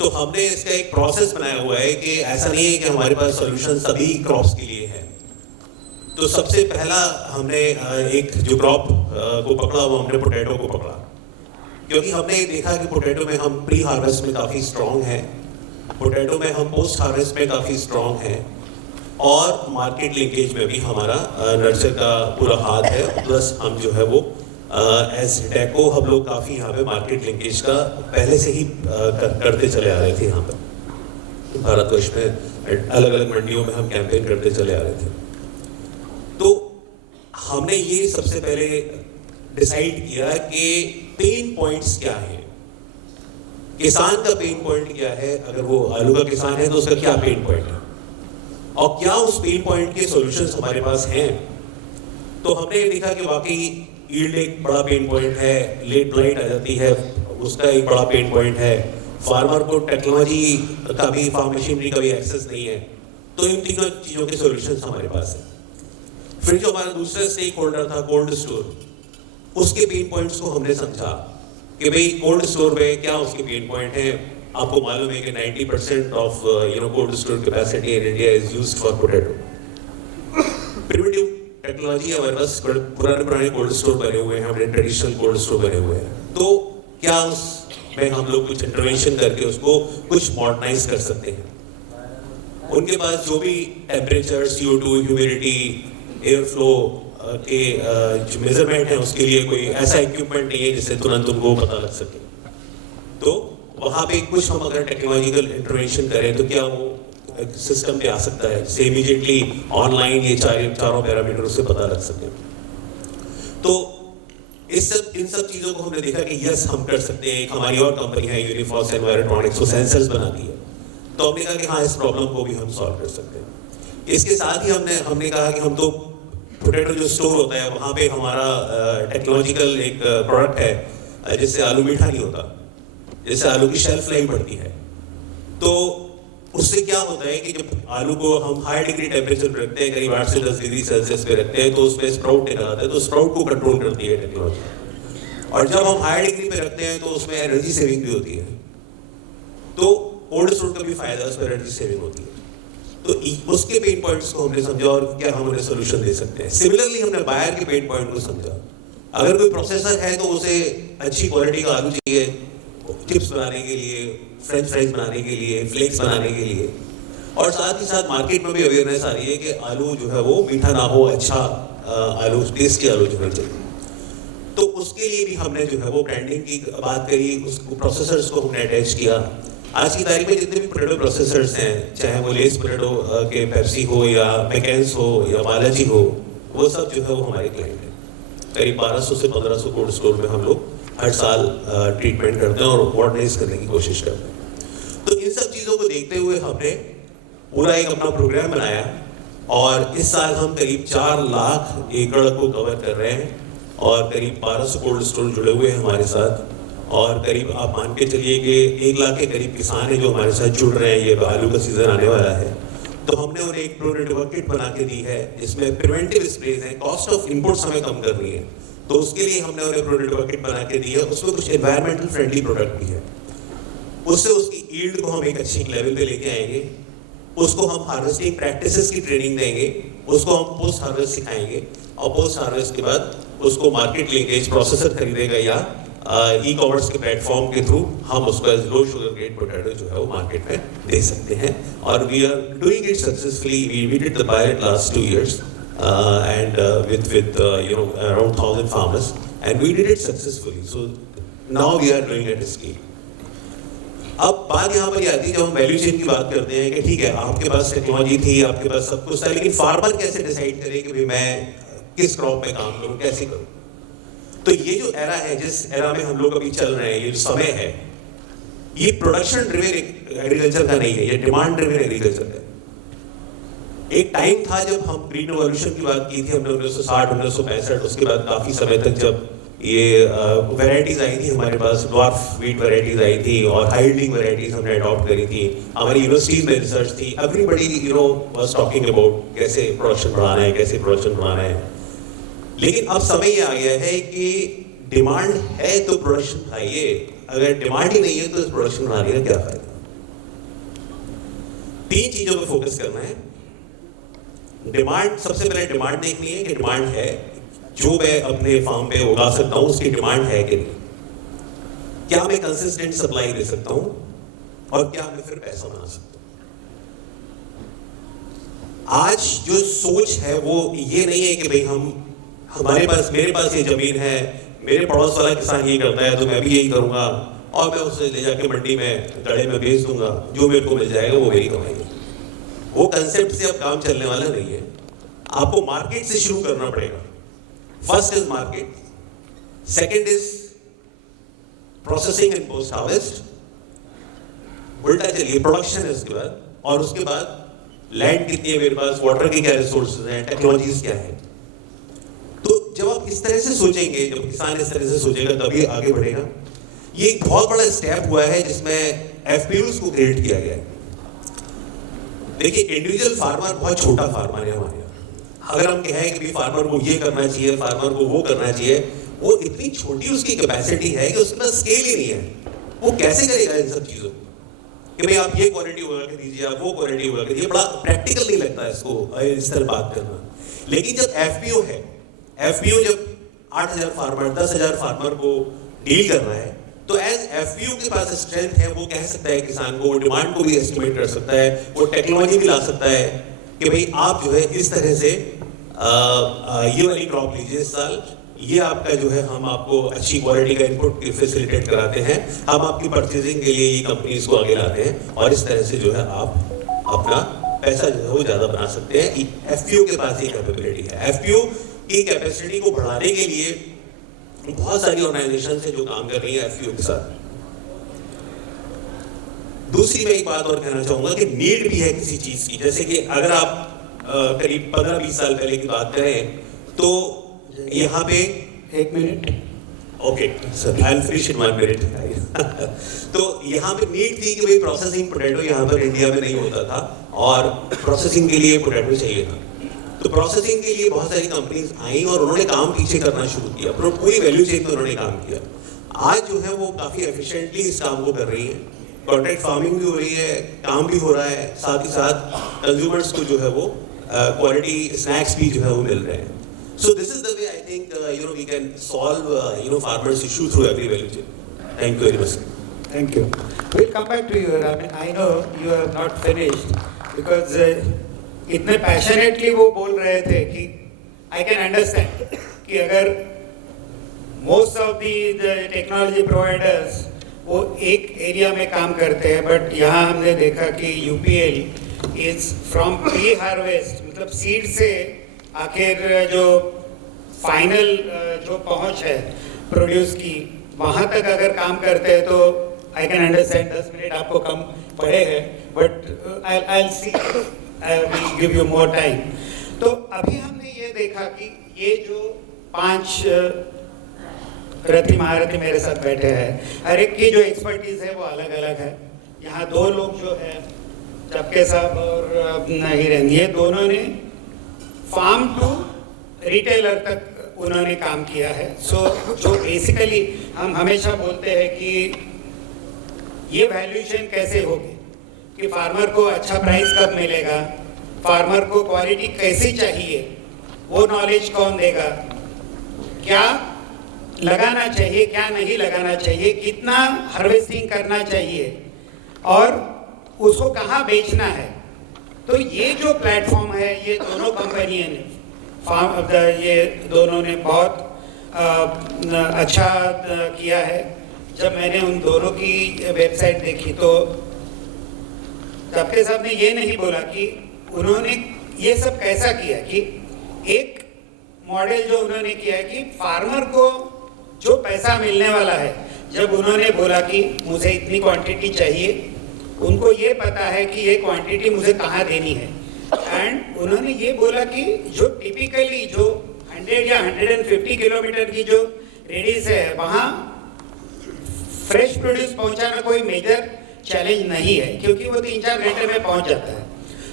तो हमने इसका एक प्रोसेस बनाया हुआ है कि ऐसा नहीं है कि हमारे पास सॉल्यूशन सभी क्रॉप्स के लिए है। तो सबसे पहला हमने एक जो क्रॉप को पकड़ा वो हमने पोटैटो को पकड़ा, क्योंकि हमने देखा कि पोटैटो में हम प्री हार्वेस्ट में काफ़ी स्ट्रॉन्ग हैं, पोटैटो में हम पोस्ट हार्वेस्ट में काफ़ी स्ट्रॉन्ग हैं, और मार्केट लिंकेज में भी हमारा नर्चर का पूरा हाथ है। प्लस हम जो है वो एज डेको हम लोग काफ़ी यहाँ पे मार्केट लिंकेज का पहले से ही करते चले आ रहे थे। यहाँ पर भारतवर्ष में अलग अलग मंडियों में हम कैंपेन करते चले आ रहे थे। तो हमने ये सबसे पहले डिसाइड किया कि पेन पॉइंट्स क्या हैं, किसान का पेन पॉइंट क्या है। अगर वो आलू का किसान है तो उसका क्या पेन पॉइंट है और क्या उस पेन पॉइंट के सॉल्यूशंस हमारे पास हैं। तो हमने ये देखा कि वाकई यील्ड एक बड़ा पेन पॉइंट है, लेट ब्लाइट आ जाती है उसका एक बड़ा पेन पॉइंट है, फार्मर को टेक्नोलॉजी का भी, फार्म मशीनरी का भी एक्सेस नहीं है। तो इन तीनों चीज़ों के सॉल्यूशंस हमारे पास है। फिर जो हमारा दूसरा स्टेक होल्डर था कोल्ड स्टोर, उसके पेन पॉइंट्स को हमने समझा कि भाई कोल्ड स्टोर में क्या उसके पेन पॉइंट है। आपको मालूम है कि 90% of cold store capacity in India is used for potato. Primitive technology हमारे पास पुराने कोल्ड स्टोर बने हुए हैं, हमारे ट्रेडिशनल कोल्ड स्टोर बने हुए हैं। तो क्या उसमें हम लोग कुछ इंटरवेंशन करके उसको कुछ मॉडर्नाइज कर सकते हैं। उनके पास जो भी temperature, CO2, humidity, air flow के जो मेजरमेंट है उसके लिए कोई ऐसा इक्विपमेंट नहीं है जिससे तुरंत उनको पता लग सके। तो वहाँ पे कुछ हम अगर टेक्नोलॉजिकल इंटरवेंशन करें तो क्या वो सिस्टम पे आ सकता है जिससे इमीडिएटली ऑनलाइन ये चारों पैरामीटरों से पता लग सके। तो इन सब चीज़ों को हमने देखा कि यस हम कर सकते हैं। एक हमारी और कंपनी है यूनिफॉर्स एनवायरट्रॉनिक्स, वो सेंसर्स बनाती है। तो हमने कहा कि हाँ, इस प्रॉब्लम को भी हम सॉल्व कर सकते हैं। इसके साथ ही हमने कहा कि हम तो पोटैटो जो स्टोर होता है वहाँ पे हमारा टेक्नोलॉजिकल एक प्रोडक्ट है जिससे आलू मीठा नहीं होता, जिससे आलू की शेल्फ लाइफ बढ़ती है। तो उससे क्या होता है कि जब आलू को हम हाई डिग्री टेम्परेचर पे रखते हैं, करीब 8 से 10 डिग्री सेल्सियस पे रखते हैं, तो उसमें स्प्राउट निकल आता है। तो स्प्राउट को कंट्रोल करती है टेक्नोलॉजी। और जब हम हाई डिग्री पे रखते हैं तो उसमें एनर्जी सेविंग भी होती है। तो कोल्ड स्टोर का भी फायदा, उसमें एनर्जी सेविंग होती है। तो उसके पेन पॉइंट्स को हमने समझा और क्या हम उन्हें सोल्यूशन दे सकते हैं। सिमिलरली हमने बायर के पेन पॉइंट को समझा। अगर कोई प्रोसेसर है तो उसे अच्छी क्वालिटी का आलू चाहिए चिप्स बनाने के लिए, फ्रेंच फ्राइज बनाने के लिए, फ्लेक्स बनाने के लिए, और साथ ही साथ मार्केट में भी अवेयरनेस आ रही है कि आलू जो है वो मीठा ना हो, अच्छा आलू, टेस्टी आलू जो है चाहिए। तो उसके लिए भी हमने जो है वो ब्रांडिंग की बात करी, उसको प्रोसेसर्स को हमने अटैच किया। आज की तारीख में जितने भी पोटैटो प्रोसेसर्स हैं, चाहे वो लेस पोटैटो के पेप्सी हो या मैकेन्स हो या बालाजी हो, वो सब जो है वो हमारे क्लाइंट हैं। करीब 1200 से 1500 कोल्ड स्टोर में हम लोग हर साल ट्रीटमेंट करते हैं और मॉडर्नाइज करने की कोशिश करते हैं। तो इन सब चीज़ों को देखते हुए हमने पूरा एक अपना प्रोग्राम बनाया और इस साल हम करीब 4 लाख एकड़ को कवर कर रहे हैं और करीब 1200 कोल्ड स्टोर जुड़े हुए हैं हमारे साथ और करीब आप मान के चलिए कि 1 लाख के करीब किसान हैं जो हमारे साथ जुड़ रहे हैं। ये आलू का सीजन आने वाला है तो हमने उन्हें एक प्रो नेटवर्क किट बना के दी है जिसमें प्रिवेंटिव स्प्रेज है, कॉस्ट ऑफ इनपुट्स हमें कम करनी है तो उसके लिए हमने उन्हें प्रो नेटवर्क किट बना के दी है। उसमें कुछ एनवायरमेंटल फ्रेंडली प्रोडक्ट भी है, उससे उसकी यील्ड को हम एक अच्छी लेवल पे लेके आएंगे, उसको हम हार्वेस्टिंग प्रैक्टिसेस की ट्रेनिंग देंगे, उसको हम पोस्ट हार्वेस्ट सिखाएंगे और पोस्ट हार्वेस्ट के बाद उसको मार्केट लिंकेज प्रोसेसर खरीदेगा या ई कॉमर्स के प्लेटफॉर्म के थ्रू हम उसको as low sugar grade potato जो है वो मार्केट में दे सकते हैं। और we are doing it successfully. We did the pilot last 2 years and with around 1000 farmers and we did it successfully. So now we are doing it at scale. अब बात यहाँ पर ये आती है जब हम वैल्यू चेन की बात करते हैं कि ठीक है आपके पास टेक्नोलॉजी थी, आपके पास सब कुछ था, लेकिन फार्मर कैसे डिसाइड करे कि भाई मैं किस क्रॉप में काम करूँ, कैसे करूँ। तो ये जो एरा है, जिस एरा में हम लोग अभी चल रहे हैं, ये जो समय है, ये प्रोडक्शन ड्रिवन एग्रीकल्चर का नहीं है, ये डिमांड ड्रिवन एग्रीकल्चर है। एक टाइम था जब हम ग्रीन रिवॉल्यूशन की बात की थी हमने 1960 1965, उसके बाद काफी समय तक जब ये वैरायटीज आई थी हमारे पास, ड्वार्फ वीट वैरायटीज आई थी और हाइल्डिंग वैरायटीज हमने अडॉप्ट करी थी। हमारी यूनिवर्सिटीज में रिसर्च थी, एवरीबॉडी वाज टॉकिंग अबाउट कैसे प्रोडक्शन बढ़ाना है, कैसे प्रोडक्शन बढ़ाना है। लेकिन अब समय ये आ गया है कि डिमांड है तो प्रोडक्शन बढ़ाइए, अगर डिमांड ही नहीं है तो प्रोडक्शन बढ़ाने का क्या फायदा। 3 चीजों पे फोकस करना है। डिमांड, सबसे पहले डिमांड देखनी है कि डिमांड है, जो मैं अपने फार्म पे उगा सकता हूं उसकी डिमांड है कि नहीं, क्या मैं कंसिस्टेंट सप्लाई दे सकता हूं और क्या मैं फिर पैसा बना सकता हूं। आज जो सोच है वो ये नहीं है कि भाई मेरे पास ये जमीन है, मेरे पड़ोस वाला किसान ये करता है तो मैं भी यही करूंगा और मैं उसे ले जाके मंडी में गड़े में बेच दूंगा, जो मेरे को मिल जाएगा वो मेरी कमाई है। वो कंसेप्ट से अब काम चलने वाला नहीं है। आपको मार्केट से शुरू करना पड़ेगा। First is market, second is processing and post harvest, उल्टा चलिए प्रोडक्शन है उसके बाद, और उसके बाद लैंड कितनी है मेरे पास, वाटर के क्या रिसोर्सेज हैं, टेक्नोलॉजीज क्या है। तो जब आप इस तरह से सोचेंगे, जब किसान इस तरह से सोचेगा तभी आगे बढ़ेगा। ये एक बहुत बड़ा स्टेप हुआ है जिसमें एफपीओज को क्रिएट किया गया है। देखिए इंडिविजुअल फार्मर बहुत छोटा फार्मर है हमारे यहाँ। अगर हम कहें कि फार्मर को ये करना चाहिए, फार्मर को वो करना चाहिए, वो इतनी छोटी उसकी कैपेसिटी है कि उसके पास स्केल ही नहीं है। वो कैसे करेगा इन सब चीजों को कि भाई आप ये क्वालिटी उगा के दीजिए, आप वो क्वालिटी उगा के दीजिए। बड़ा प्रैक्टिकल नहीं लगता है इसको इस तरह बात करना। लेकिन जब एफपीओ है, एफपीओ जब 8000 फार्मर 10,000 फार्मर को डील कर रहा है तो एज एफपीओ के पास स्ट्रेंथ है, वो कह सकता है किसान को, डिमांड को भी एस्टिमेट कर सकता है, वो टेक्नोलॉजी भी ला सकता है कि भाई आप जो है इस तरह से ये वाली क्रॉप लीजिए इस साल, ये आपका जो है हम आपको अच्छी क्वालिटी का इनपुट फैसिलिटेट कराते हैं, हम आपकी परचेजिंग के लिए ये कंपनीज को आगे लाते हैं और इस तरह से जो है आप अपना पैसा जो है वो ज्यादा बना सकते हैं। एफपीओ के पास ये कैपेबिलिटी है। एफपीओ की कैपेसिटी को बढ़ाने के लिए बहुत सारी ऑर्गेनाइजेशन है जो काम कर रही है एफपीओ के साथ। दूसरी मैं एक बात और कहना चाहूंगा कि नीड भी है किसी चीज की। जैसे कि अगर आप करीब 15-20 साल पहले की बात करें तो यहाँ पे 1 minute, okay sir, I will finish in 1 minute. तो यहाँ पे नीड थी कि भाई प्रोसेसिंग पोटैटो यहाँ पर इंडिया में नहीं होता था और प्रोसेसिंग के लिए पोटैटो चाहिए था। तो प्रोसेसिंग के लिए बहुत सारी कंपनीज आई और उन्होंने काम पीछे करना शुरू किया, पूरी वैल्यू चेन में उन्होंने काम किया। आज जो है वो काफी एफिशिएंटली इस काम को कर रही है। कॉन्ट्रैक्ट फार्मिंग भी हो रही है, काम भी हो रहा है, साथ ही साथ कंज्यूमर्स को जो है वो क्वालिटी स्नैक्स भी जो है वो मिल रहे हैं। So this is the way I think we can solve farmers' issue through every value chain. Thank you very much. Thank you. We'll come back to you. I mean, I know you have not finished because इतने पैशनेटली वो बोल रहे थे कि आई कैन अंडरस्टैंड कि अगर most of the technology providers वो एक एरिया में काम करते हैं, बट यहाँ हमने देखा कि UPL is from pre harvest, मतलब सीड से आखिर जो फाइनल जो पहुंच है प्रोड्यूस की, वहाँ तक अगर काम करते हैं तो आई कैन अंडरस्टैंड 10 मिनट आपको कम पड़े हैं, but I see, I will give you more time. तो अभी हमने ये देखा कि ये जो 5 रथी महारथी मेरे साथ बैठे हैं, हर एक की जो एक्सपर्टीज है वो अलग अलग है। यहाँ 2 लोग जो है चपके साहब और हिरेन, ये दोनों ने फार्म टू रिटेलर तक उन्होंने काम किया है। सो जो बेसिकली हम हमेशा बोलते हैं कि ये वैल्यूएशन कैसे होगी, कि फार्मर को अच्छा प्राइस कब मिलेगा, फार्मर को क्वालिटी कैसी चाहिए, वो नॉलेज कौन देगा, क्या लगाना चाहिए क्या नहीं लगाना चाहिए, कितना हार्वेस्टिंग करना चाहिए और उसको कहाँ बेचना है। तो ये जो प्लेटफॉर्म है ये दोनों कंपनियों ने ये दोनों ने बहुत अच्छा किया है। जब मैंने उन दोनों की वेबसाइट देखी तो चपके साहब ने ये नहीं बोला कि उन्होंने ये सब कैसा किया, कि एक मॉडल जो उन्होंने किया है कि फार्मर को जो पैसा मिलने वाला है, जब उन्होंने बोला कि मुझे इतनी क्वांटिटी चाहिए, उनको ये पता है कि ये क्वांटिटी मुझे कहाँ देनी है। एंड उन्होंने ये बोला कि जो टिपिकली जो 100 या 150 किलोमीटर की जो रेडियस है, वहाँ फ्रेश प्रोड्यूस पहुँचाना कोई मेजर चैलेंज नहीं है, क्योंकि वो 3-4 घंटे में पहुँच जाता है।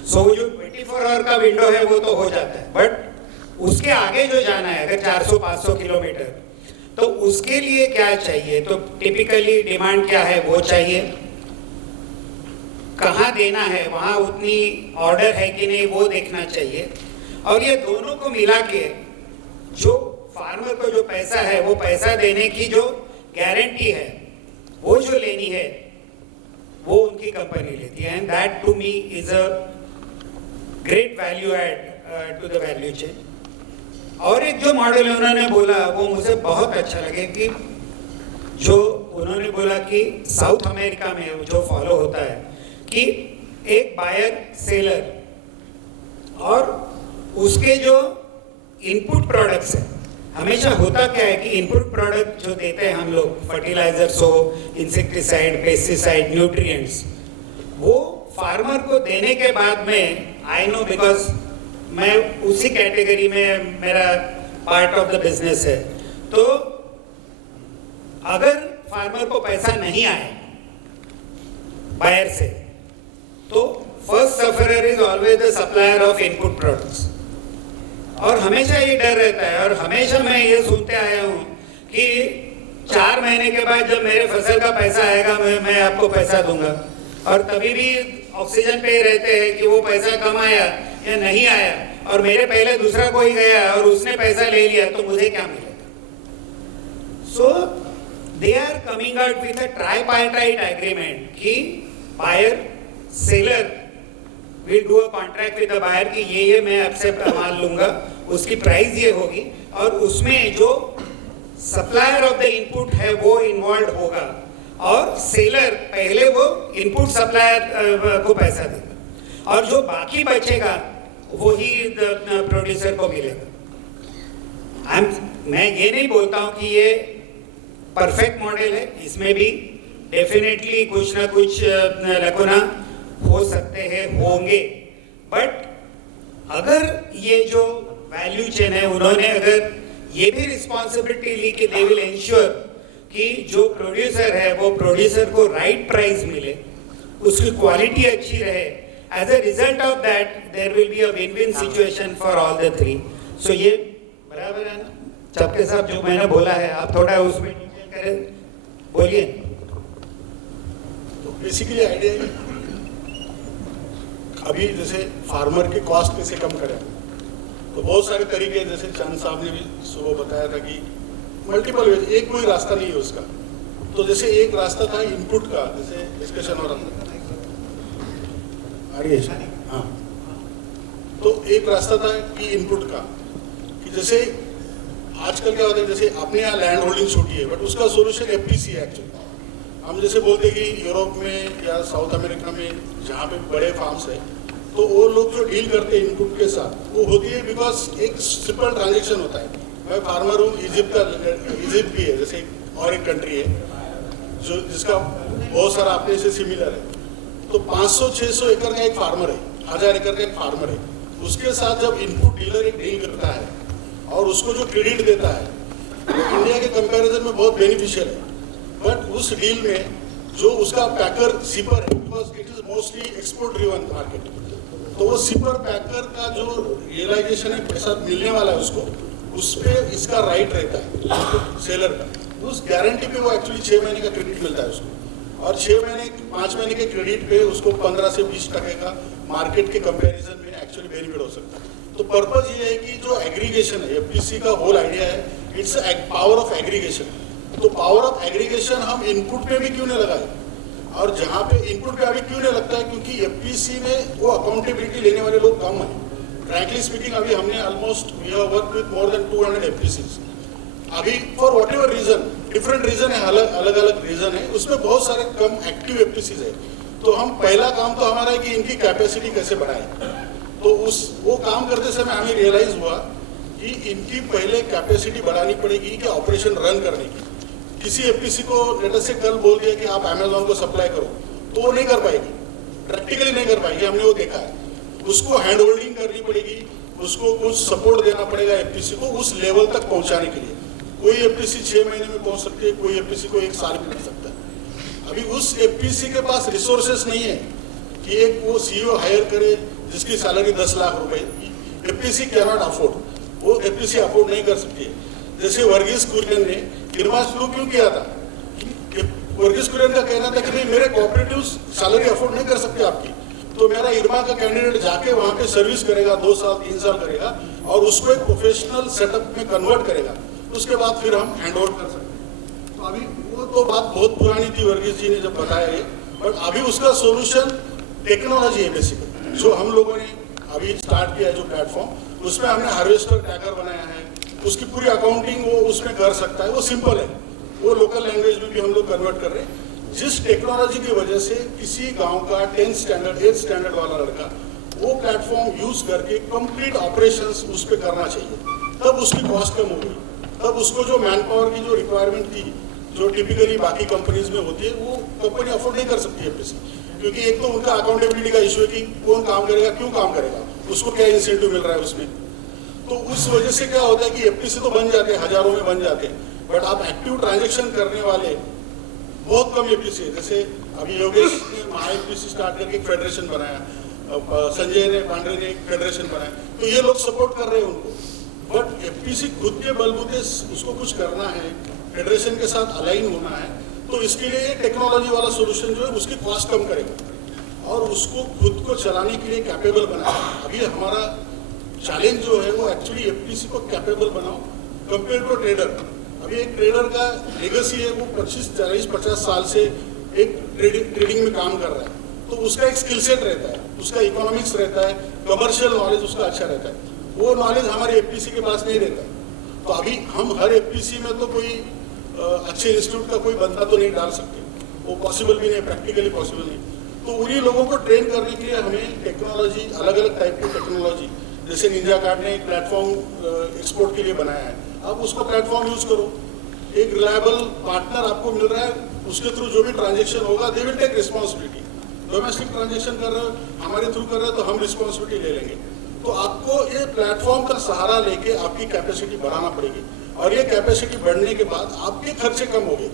सो जो 24 आवर का विंडो है वो तो हो जाता है, बट उसके आगे जो जाना है अगर 400-500 किलोमीटर, तो उसके लिए क्या चाहिए, तो टिपिकली डिमांड क्या है वो चाहिए, कहाँ देना है, वहाँ उतनी ऑर्डर है कि नहीं वो देखना चाहिए। और ये दोनों को मिला के जो फार्मर को जो पैसा है वो पैसा देने की जो गारंटी है वो जो लेनी है वो उनकी कंपनी लेती है। And that to me is a great value add to the value chain. और एक जो मॉडल उन्होंने बोला वो मुझे बहुत अच्छा लगे, कि जो उन्होंने बोला कि साउथ अमेरिका में जो फॉलो होता है कि एक बायर सेलर और उसके जो इनपुट प्रोडक्ट्स हैं, हमेशा होता क्या है कि इनपुट प्रोडक्ट जो देते हैं हम लोग, फर्टिलाइजर्स हो, इंसेक्टिसाइड, पेस्टिसाइड, न्यूट्रिएंट्स, वो फार्मर को देने के बाद में आई नो, बिकॉज मैं उसी कैटेगरी में मेरा पार्ट ऑफ द बिजनेस है, तो अगर फार्मर को पैसा नहीं आए बायर से, तो first sufferer is always the supplier of input products. और हमेशा ये डर रहता है, और हमेशा मैं ये सुनते आया हूँ कि 4 महीने के बाद जब मेरे फसल का पैसा आएगा मैं आपको पैसा दूंगा, और तभी भी ऑक्सीजन पे रहते हैं कि वो पैसा कम आया या नहीं आया, और मेरे पहले दूसरा कोई गया और उसने पैसा ले लिया तो मुझे क्या मिलेगा। So they are coming out with a tripartite agreement कि buyer seller will do a contract with the buyer कि ये मैं आपसे माल लूंगा, उसकी प्राइस ये होगी, और उसमें जो सप्लायर ऑफ द इनपुट है वो इन्वॉल्व होगा, और सेलर पहले वो इनपुट सप्लायर को पैसा देगा, और जो बाकी बचेगा वही प्रोड्यूसर को मिलेगा। मैं ये नहीं बोलता हूँ कि ये परफेक्ट मॉडल है, इसमें भी डेफिनेटली कुछ ना कुछ लकुना हो सकते हैं, होंगे, बट अगर ये जो वैल्यू चेन है उन्होंने अगर ये भी रिस्पॉन्सिबिलिटी ली कि दे विल इंश्योर कि जो प्रोड्यूसर है वो प्रोड्यूसर को राइट प्राइस मिले, उसकी क्वालिटी अच्छी रहे, as a result of that there will be a win win situation for all the 3। सो ये बराबर है ना चपके साहब, जो मैंने बोला है आप थोड़ा उसमें डिटेल करें, बोलिए। तो बेसिकली आइडिया है अभी जैसे फार्मर के कॉस्ट कैसे कम करें, तो बहुत सारे तरीके, जैसे चंद साहब ने भी सुबह बताया था कि मल्टीपल वे, एक कोई रास्ता नहीं है उसका। तो जैसे एक रास्ता था इनपुट का, जैसे डिस्कशन हो रहा था, हाँ, तो एक रास्ता था कि इनपुट का, कि जैसे आजकल क्या होता है, जैसे अपने यहाँ लैंड होल्डिंग छोटी है, बट उसका सोल्यूशन एफपीसी है एक्चुअली। हम जैसे बोलते हैं कि यूरोप में या साउथ अमेरिका में जहाँ पे बड़े फार्म्स है, तो वो लोग जो डील करते हैं इनपुट के साथ, वो होती है बिकॉज एक सिंपल ट्रांजेक्शन होता है मैं फार्मर हूँ, इजिप्ट भी है जैसे और एक कंट्री है जो जिसका बहुत सारा अपने से सिमिलर है। तो 500-600 एकड़ का एक फार्मर है, 1000 एकड़ का एक फार्मर है, उसके साथ जब इनपुट डीलर एक डील करता है और उसको जो क्रेडिट देता है तो इंडिया के कंपैरिजन में बहुत बेनिफिशियल है। बट उस डील में जो उसका पैकर शिपर है, because it is mostly export driven market, तो वो शिपर पैकर का जो रियलाइजेशन है पैसा मिलने वाला है उसको, उस पर इसका राइट रहता है सेलर का। उस गारंटी पे वो एक्चुअली 6 महीने का क्रेडिट मिलता है उसको, और 5 महीने के क्रेडिट पे उसको 15 से 20% का मार्केट के कंपैरिजन में एक्चुअली बेनिफिट हो सकता है। तो पर्पज ये है कि जो एग्रीगेशन है, एफपीसी का होल आइडिया है, इट्स पावर ऑफ एग्रीगेशन। तो पावर ऑफ एग्रीगेशन हम इनपुट पे भी क्यों नहीं लगाए, और जहाँ पे इनपुट पे अभी क्यों नहीं लगता है, क्योंकि एफपीसी में वो अकाउंटेबिलिटी लेने वाले लोग कम हैं। फ्रैंकली स्पीकिंग अभी हमने almost we have work with more than 200 FPCs. अभी for whatever reason, different reason है, अलग अलग रीजन है, उसमें बहुत सारे कम एक्टिव एफपीसीज है। तो हम पहला काम तो हमारा है कि इनकी कैपेसिटी कैसे बढ़ाए। तो वो काम करते समय हमें रियलाइज हुआ कि इनकी पहले कैपेसिटी बढ़ानी पड़ेगी कि ऑपरेशन रन करने की। किसी एफपीसी को लेटर से कल बोल दिया कि आप अमेजोन को सप्लाई करो, तो वो नहीं कर पाएगी, प्रैक्टिकली नहीं कर पाएगी, हमने वो देखा है। उसको हैंड होल्डिंग करनी पड़ेगी, उसको कुछ सपोर्ट देना पड़ेगा एफपीसी को उस लेवल तक पहुंचाने के लिए। कोई एफपीसी 6 महीने में पहुंच सकती है, कोई एफपीसी को 1 साल भी लग सकता है। अभी उस एफपीसी के पास रिसोर्सेस नहीं है कि एक वो सीईओ हायर करे जिसकी सैलरी 10 लाख रुपए। एफपीसी कैन नॉट अफोर्ड, वो एफपीसी अफोर्ड नहीं कर सकती है। जैसे वर्गीस कुरियन ने इरमा शुरू क्यों किया था, वर्गीस कुरियन का कहना था कि भाई मेरे कोऑपरेटिव सैलरी अफोर्ड नहीं कर सकते आपकी, तो मेरा इरमा का कैंडिडेट जाके वहां पे सर्विस करेगा, 2 साल 3 साल करेगा और उसको एक प्रोफेशनल सेटअप में कन्वर्ट करेगा, उसके बाद फिर हम हैंड ओवर कर सकते हैं। तो अभी वो तो बात बहुत पुरानी थी, वर्गीस जी ने जब बताया ये, बट अभी उसका सोल्यूशन टेक्नोलॉजी है बेसिकली। जो हम लोगों ने अभी स्टार्ट किया है जो प्लेटफॉर्म, उसमें हमने हार्वेस्टर ट्रैकर बनाया है, उसकी पूरी अकाउंटिंग वो उसमें कर सकता है, वो सिंपल है, वो लोकल लैंग्वेज में भी हम लोग कन्वर्ट कर रहे हैं। जिस टेक्नोलॉजी की वजह से किसी गांव का 10th स्टैंडर्ड 8th स्टैंडर्ड वाला लड़का वो प्लेटफॉर्म यूज करके कंप्लीट ऑपरेशंस उस पर करना चाहिए, तब उसकी कॉस्ट कम होगी, तब उसको जो मैन पावर की जो रिक्वायरमेंट थी जो टिपिकली बाकी कंपनीज में होती है वो कंपनी अफोर्ड नहीं कर सकती है एफपीसी, क्योंकि एक तो उनका अकाउंटेबिलिटी का इशू है कि कौन काम करेगा, क्यों काम करेगा, उसको क्या इंसेंटिव मिल रहा है उसमें। तो उस वजह से क्या होता है कि एफपीसी तो बन जाते हैं, हजारों में बन जाते हैं, बट आप एक्टिव ट्रांजेक्शन करने वाले बहुत कम एफपीसी है। जैसे अभी योगेश ने महा एफपीसी स्टार्ट करके एक फेडरेशन बनाया, संजय ने पांडे ने एक फेडरेशन बनाया, तो ये लोग सपोर्ट कर रहे हैं उनको। बट एफपीसी खुद के बलबूते उसको कुछ करना है, फेडरेशन के साथ अलाइन होना है, तो इसके लिए ये टेक्नोलॉजी वाला सोल्यूशन जो है उसकी कॉस्ट कम करेगा और उसको खुद को चलाने के लिए कैपेबल बनाएगा। अभी हमारा चैलेंज जो है वो एक्चुअली एफपीसी को कैपेबल बनाओ कंपेयर टू ट्रेडर। अभी एक ट्रेडर का लेगेसी है, वो 25, 40, 50 साल से एक ट्रेडिंग में काम कर रहा है, तो उसका एक स्किल सेट रहता है, उसका इकोनॉमिक्स रहता है, कमर्शियल नॉलेज उसका अच्छा रहता है, वो नॉलेज हमारे एफपीसी के पास नहीं रहता। तो अभी हम हर एफपीसी में तो कोई अच्छे इंस्टीट्यूट का कोई बंदा तो नहीं डाल सकते, वो पॉसिबल भी नहीं, प्रैक्टिकली पॉसिबल नहीं। तो उन्हीं लोगों को ट्रेन करने के लिए हमें टेक्नोलॉजी, अलग अलग टाइप की टेक्नोलॉजी, जैसे निंजा कार्ड ने एक प्लेटफॉर्म एक्सपोर्ट के लिए बनाया है, आप उसको प्लेटफॉर्म यूज करो, एक रिलायबल पार्टनर आपको मिल रहा है, उसके थ्रू जो भी ट्रांजेक्शन होगा they will take responsibility. Domestic transaction कर रहे हो, हमारे थ्रू कर रहे हो, तो हम रिस्पॉन्सिबिलिटी ले लेंगे। तो आपको ये प्लेटफॉर्म का सहारा लेके आपकी कैपेसिटी बढ़ाना पड़ेगी, और ये कैपेसिटी बढ़ने के बाद आपके खर्चे कम हो गए,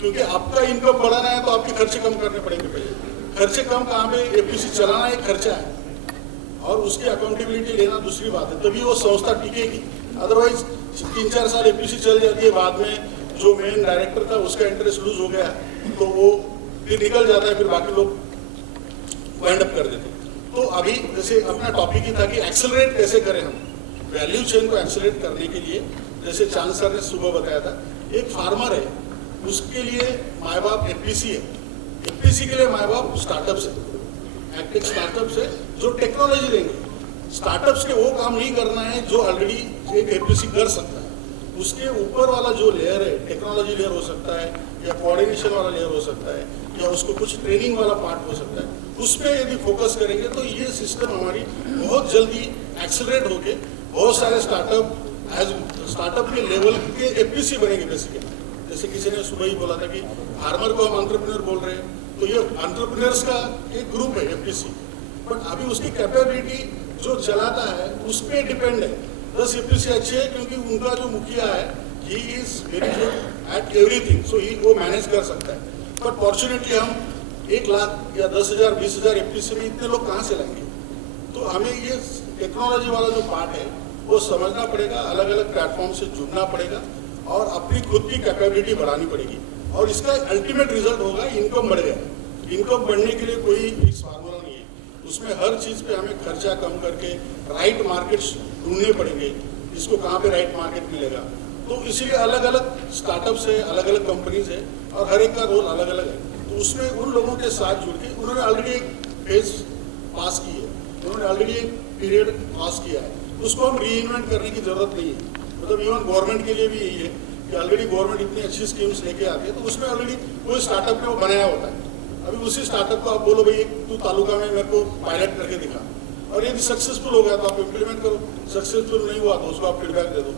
क्योंकि आपका इनकम बढ़ाना है तो आपके खर्चे कम करने पड़ेंगे। पहले खर्चे कम कहाँ पे, एफपीसी चलाना एक खर्चा है और उसकी अकाउंटेबिलिटी लेना दूसरी बात है, तभी वो संस्था टिकेगी। अदरवाइज 3-4 साल एफपीसी चल जाती है, बाद में जो मेन डायरेक्टर था उसका इंटरेस्ट लूज हो गया तो वो फिर निकल जाता है, फिर बाकी लोग वाइंड अप कर देते। तो अभी जैसे अपना टॉपिक ही था कि एक्सेलरेट कैसे करें हम वैल्यू चेन को एक्सेलरेट करने के लिए। जैसे चांद सर ने सुबह बताया था, एक फार्मर है, उसके लिए माँ बाप एफपीसी है, एफपीसी के लिए माँ बाप स्टार्टअप्स है, एक्टिव स्टार्टअप्स है जो टेक्नोलॉजी देंगे। स्टार्टअप्स के वो काम नहीं करना है जो ऑलरेडी एक एफपीसी कर सकता है, उसके ऊपर वाला जो लेयर है, टेक्नोलॉजी लेयर हो सकता है या कोऑर्डिनेशन वाला लेयर हो सकता है या उसको कुछ ट्रेनिंग वाला पार्ट हो सकता है, उस पर यदि फोकस करेंगे तो ये सिस्टम हमारी बहुत जल्दी एक्सेलरेट होके बहुत सारे स्टार्टअप एज स्टार्टअप के लेवल के एफपीसी बनेंगे बेसिकली। जैसे किसी ने सुबह ही बोला था कि फार्मर को हम एंटरप्रेन्योर बोल रहे हैं, तो ये एंटरप्रेन्योर्स का एक ग्रुप है एफपीसी, बट अभी उसकी कैपेबिलिटी जो चलाता है उस पर डिपेंड है। 10 एफपीसी अच्छे है क्योंकि उनका जो मुखिया है he is very good at everything, so he वो मैनेज कर सकता है। बट फॉर्चुनेटली हम 1 लाख या 10,000 20,000 एफपीसी में इतने लोग कहाँ से लाएंगे? तो हमें ये टेक्नोलॉजी वाला जो पार्ट है वो समझना पड़ेगा, अलग अलग प्लेटफॉर्म से जुड़ना पड़ेगा और अपनी खुद की कैपेबिलिटी बढ़ानी पड़ेगी, और इसका अल्टीमेट रिजल्ट होगा इनकम बढ़ गया। इनकम बढ़ने के लिए कोई फिक्स फार्मूला नहीं है, उसमें हर चीज़ पे हमें खर्चा कम करके राइट मार्केट्स ढूंढने पड़ेंगे, इसको कहाँ पे राइट मार्केट मिलेगा। तो इसीलिए अलग अलग स्टार्टअप्स है, अलग अलग कंपनीज है और हर एक का रोल अलग अलग है। तो उसमें उन लोगों के साथ जुड़ के उन्होंने ऑलरेडी एक फेज पास की है, उन्होंने ऑलरेडी एक पीरियड पास किया है, उसको हम री इन्वेंट करने की जरूरत नहीं है। मतलब इवन गवर्नमेंट के लिए भी यही है कि ऑलरेडी गवर्नमेंट इतनी अच्छी स्कीम्स लेके आती है, तो उसमें ऑलरेडी कोई स्टार्टअप ने वो बनाया होता है। अभी उसी स्टार्टअप को आप बोलो भाई तू तालुका में मेरे को पायलट करके दिखा, और यदि सक्सेसफुल हो गया तो आप इम्प्लीमेंट करो, सक्सेसफुल नहीं हुआ तो उसको आप फीडबैक दे दो।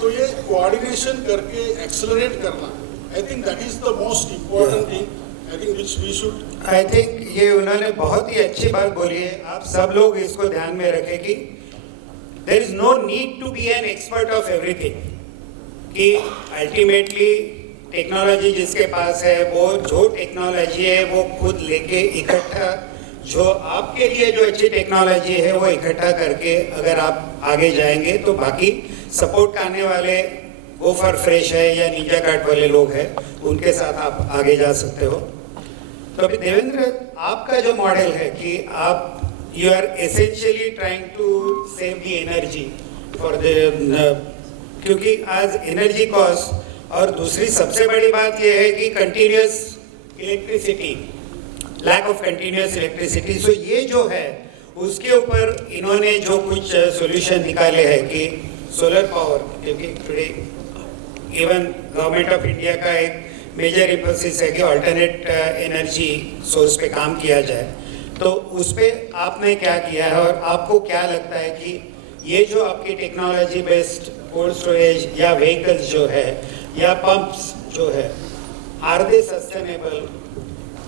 तो ये कोऑर्डिनेशन करके एक्सेलरेट करना, I think that is the most important thing, I think which we should. I think ये उन्होंने बहुत ही अच्छी बात बोली है। आप सब लोग इसको ध्यान में रखें कि there is no need to be an expert of everything, कि अल्टीमेटली टेक्नोलॉजी जिसके पास है वो जो टेक्नोलॉजी है वो खुद लेके इकट्ठा, जो आपके लिए जो अच्छी टेक्नोलॉजी है वो इकट्ठा करके अगर आप आगे जाएंगे तो बाकी सपोर्ट करने वाले गो फॉर फ्रेश है या निंजा कार्ट वाले लोग हैं, उनके साथ आप आगे जा सकते हो। तो अभी देवेंद्र, आपका जो मॉडल है कि आप you are essentially trying to save the energy for the, क्योंकि आज एनर्जी कॉस्ट और दूसरी सबसे बड़ी बात यह है कि continuous electricity, lack of continuous electricity. So ये जो है उसके ऊपर इन्होंने जो कुछ सॉल्यूशन निकाले हैं कि सोलर पावर, क्योंकि today even government of India का एक मेजर एम्फेसिस है कि अल्टरनेट एनर्जी सोर्स पे काम किया जाए, तो उस पर आपने क्या किया है और आपको क्या लगता है कि ये जो आपकी टेक्नोलॉजी बेस्ड कोल्ड स्टोरेज या व्हीकल्स जो है या पंप्स जो है, आर दे सस्टेनेबल,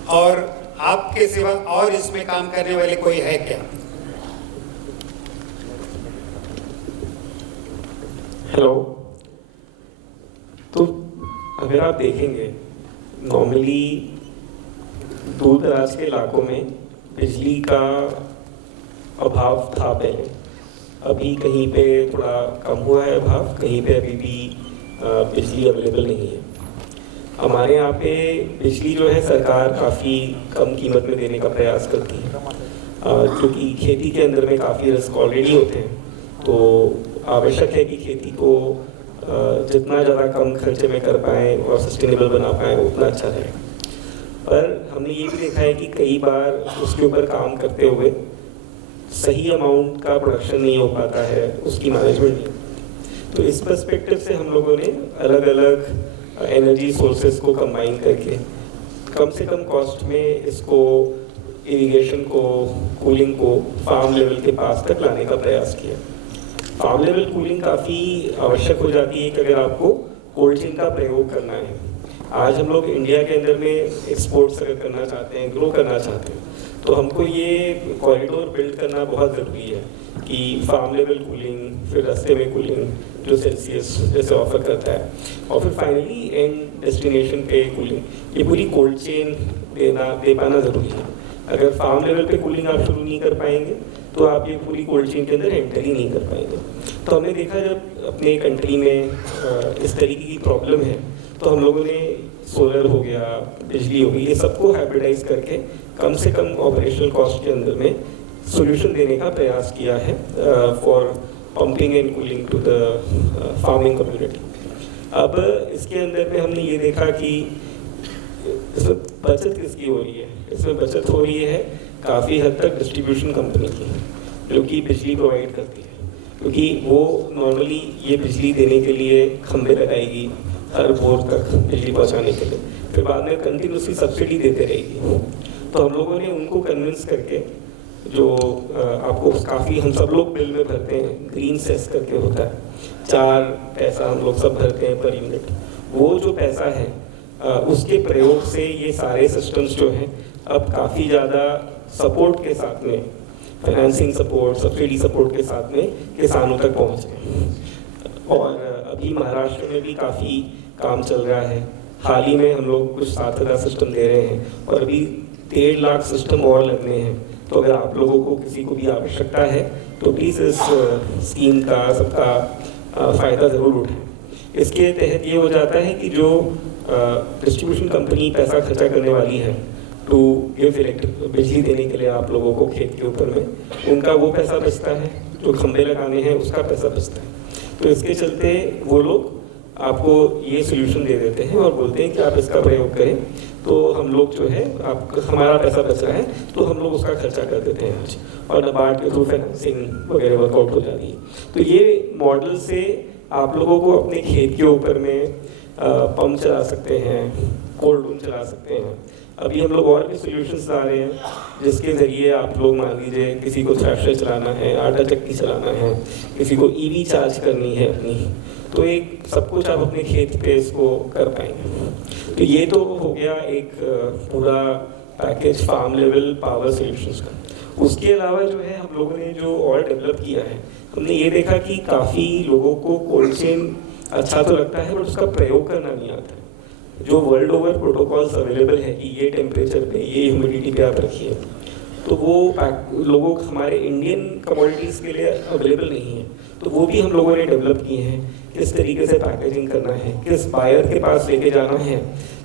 और आपके सिवा और इसमें काम करने वाले कोई है क्या? हेलो, तो अगर आप देखेंगे नॉर्मली दूर दराज के इलाकों में बिजली का अभाव था पहले, अभी कहीं पे थोड़ा कम हुआ है अभाव, कहीं पे अभी भी बिजली अवेलेबल नहीं है। हमारे यहाँ पे बिजली जो है सरकार काफ़ी कम कीमत में देने का प्रयास करती है, क्योंकि खेती के अंदर में काफ़ी रिस्क ऑलरेडी होते हैं, तो आवश्यक है कि खेती को जितना ज़्यादा कम खर्चे में कर पाएँ और सस्टेनेबल बना पाएँ उतना अच्छा रहे। पर हमने ये भी देखा है कि कई बार उसके ऊपर काम करते हुए सही अमाउंट का प्रोडक्शन नहीं हो पाता है, उसकी मैनेजमेंट नहीं होती। तो इस पर्सपेक्टिव से हम लोगों ने अलग अलग एनर्जी सोर्सेज को कंबाइन करके कम से कम कॉस्ट में इसको इरिगेशन को, कूलिंग को फार्म लेवल के पास तक लाने का प्रयास किया। फार्म लेवल कूलिंग काफ़ी आवश्यक हो जाती है कि अगर आपको कोल्ड चेन का प्रयोग करना है। आज हम लोग इंडिया के अंदर में एक्सपोर्ट्स अगर करना चाहते हैं, ग्रो करना चाहते हैं, तो हमको ये कॉरिडोर बिल्ड करना बहुत ज़रूरी है कि फार्म लेवल कूलिंग, फिर रास्ते में कूलिंग जो सेल्सियस जैसे ऑफर करता है, और फिर फाइनली एंड डेस्टिनेशन पे कूलिंग, ये पूरी कोल्ड चेन दे पाना ज़रूरी है। अगर फार्म लेवल पे कूलिंग आप शुरू नहीं कर पाएंगे तो आप ये पूरी कोल्ड चेन के अंदर एंटर ही नहीं कर पाएंगे। तो हमने देखा जब अपने कंट्री में इस तरीके की प्रॉब्लम है तो हम लोगों ने सोलर हो गया, बिजली हो गई, ये सबको हाइब्रिडाइज करके कम से कम ऑपरेशनल कॉस्ट के अंदर में सॉल्यूशन देने का प्रयास किया है for pumping and cooling to the farming community. अब इसके अंदर में हमने ये देखा कि इसमें बचत किसकी हो रही है? इसमें बचत हो रही है काफ़ी हद तक डिस्ट्रीब्यूशन कंपनी की, जो कि बिजली प्रोवाइड करती है, क्योंकि वो नॉर्मली ये बिजली देने के लिए खंभे लगाएगी हर बोर तक बिजली पहुंचाने के लिए, फिर बाद में कंटिन्यूसली सब्सिडी देते रहेगी। तो हम लोगों ने उनको कन्विंस करके, जो आपको काफ़ी हम सब लोग बिल में भरते हैं, ग्रीन सेस करके होता है, 4 पैसा हम लोग सब भरते हैं पर यूनिट, वो जो पैसा है उसके प्रयोग से ये सारे सिस्टम्स जो हैं अब काफ़ी ज़्यादा सपोर्ट के साथ में, फाइनेंसिंग सपोर्ट, सब्सिडी सपोर्ट के साथ में किसानों तक पहुँच गए। और अभी महाराष्ट्र में भी काफ़ी काम चल रहा है। हाल ही में हम लोग कुछ 7,000 सिस्टम दे रहे हैं और अभी 1.5 लाख सिस्टम और लगने हैं। तो अगर आप लोगों को किसी को भी आवश्यकता है तो प्लीज़ इस स्कीम का सबका फ़ायदा ज़रूर उठाएं। इसके तहत ये हो जाता है कि जो डिस्ट्रीब्यूशन कंपनी पैसा खर्चा करने वाली है टू गिव बिजली देने के लिए आप लोगों को खेत के ऊपर में, उनका वो पैसा बचता है, जो खंभे लगाने हैं उसका पैसा बचता है। तो इसके चलते वो लोग आपको ये सोल्यूशन दे देते हैं और बोलते हैं कि आप इसका प्रयोग करें, तो हम लोग जो है आप हमारा पैसा बच रहा है तो हम लोग उसका खर्चा कर देते हैं आज, और नाबार्ड के थ्रू फाइनेंसिंग वगैरह वर्कआउट हो जाती है। तो ये मॉडल से आप लोगों को अपने खेत के ऊपर में पंप चला सकते हैं, कोल्ड रूम चला सकते हैं। अभी हम लोग और भी सोल्यूशंस ला रहे हैं जिसके ज़रिए आप लोग मान लीजिए किसी को थ्रेशर चलाना है, आटा चक्की चलाना है, किसी को ईवी चार्ज करनी है अपनी, तो एक सब कुछ आप अपने खेत पे इसको कर पाएंगे। तो ये तो हो गया एक पूरा package farm level power solutions का। उसके अलावा जो है हम लोगों ने जो और डेवलप किया है, हमने ये देखा कि काफ़ी लोगों को कोल्ड चेन अच्छा तो लगता है बट उसका प्रयोग करना नहीं आता है। जो वर्ल्ड ओवर प्रोटोकॉल्स अवेलेबल है कि ये टेम्परेचर पे, ये ह्यूमिडिटी पे आप रखिए, तो वो लोगों हमारे इंडियन कमोडिटीज़ के लिए अवेलेबल नहीं है। तो वो भी हम लोगों ने डेवलप किए हैं, किस तरीके से पैकेजिंग करना है, किस बायर के पास लेके जाना है,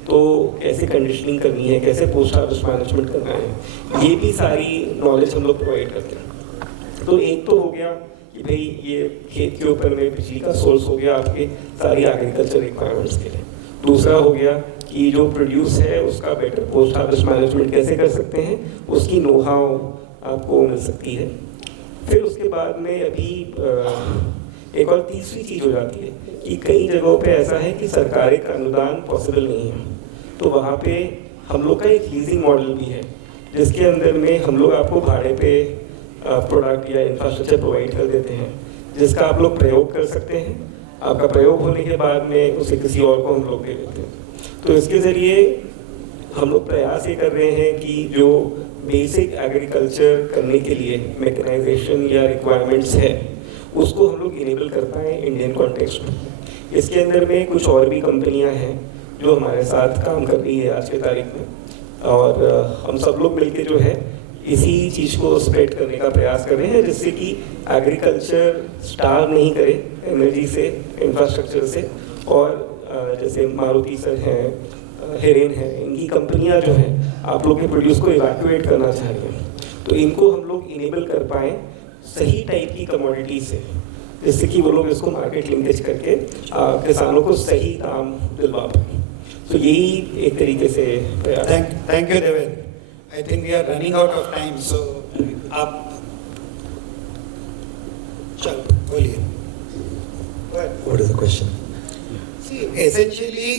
तो कैसे कंडीशनिंग करनी है, कैसे पोस्ट हार्वेस्ट मैनेजमेंट करना है, ये भी सारी नॉलेज हम लोग प्रोवाइड करते हैं। तो एक तो हो गया कि भाई ये खेत के ऊपर में बिजली का सोर्स हो गया आपके सारी एग्रीकल्चर रिक्वायरमेंट्स के लिए। दूसरा हो गया कि जो प्रोड्यूस है उसका बेटर पोस्ट हार्वेस्ट मैनेजमेंट कैसे कर सकते हैं, उसकी नो हाउ आपको मिल सकती है। फिर उसके बाद में अभी एक और तीसरी चीज़ हो जाती है कि कई जगहों पे ऐसा है कि सरकारी का अनुदान पॉसिबल नहीं है, तो वहाँ पे हम लोग का एक लीजिंग मॉडल भी है जिसके अंदर में हम लोग आपको भाड़े पे प्रोडक्ट या इंफ्रास्ट्रक्चर प्रोवाइड कर देते हैं जिसका आप लोग प्रयोग कर सकते हैं। आपका प्रयोग होने के बाद में उसे किसी और को हम लोग दे देते हैं। तो इसके ज़रिए हम लोग प्रयास ये कर रहे हैं कि जो बेसिक एग्रीकल्चर करने के लिए मैकेनाइजेशन या रिक्वायरमेंट्स है उसको हम लोग इनेबल कर पाएँ इंडियन कॉन्टेक्स्ट में। इसके अंदर में कुछ और भी कंपनियां हैं जो हमारे साथ काम कर रही है आज के तारीख में, और हम सब लोग मिलके जो है इसी चीज़ को स्प्रेड करने का प्रयास कर रहे हैं जिससे कि एग्रीकल्चर स्टार्व नहीं करे एनर्जी से, इंफ्रास्ट्रक्चर से। और जैसे मारुति सर हैं, हेरेन है, इनकी कंपनियां जो हैं आप लोग के प्रोड्यूस को इवैक्यूएट करना चाह रही हैं, तो इनको हम लोग इनेबल कर पाएँ सही टाइप की कमोडिटी से, जिससे कि वो लोग इसको मार्केट लिंकेज करके किसानों को सही दाम दिलवा पाएँ। तो यही एक तरीके से thank you Devendra. I think we are running out of time, so आप चलो बोलिए। What is the question? See, essentially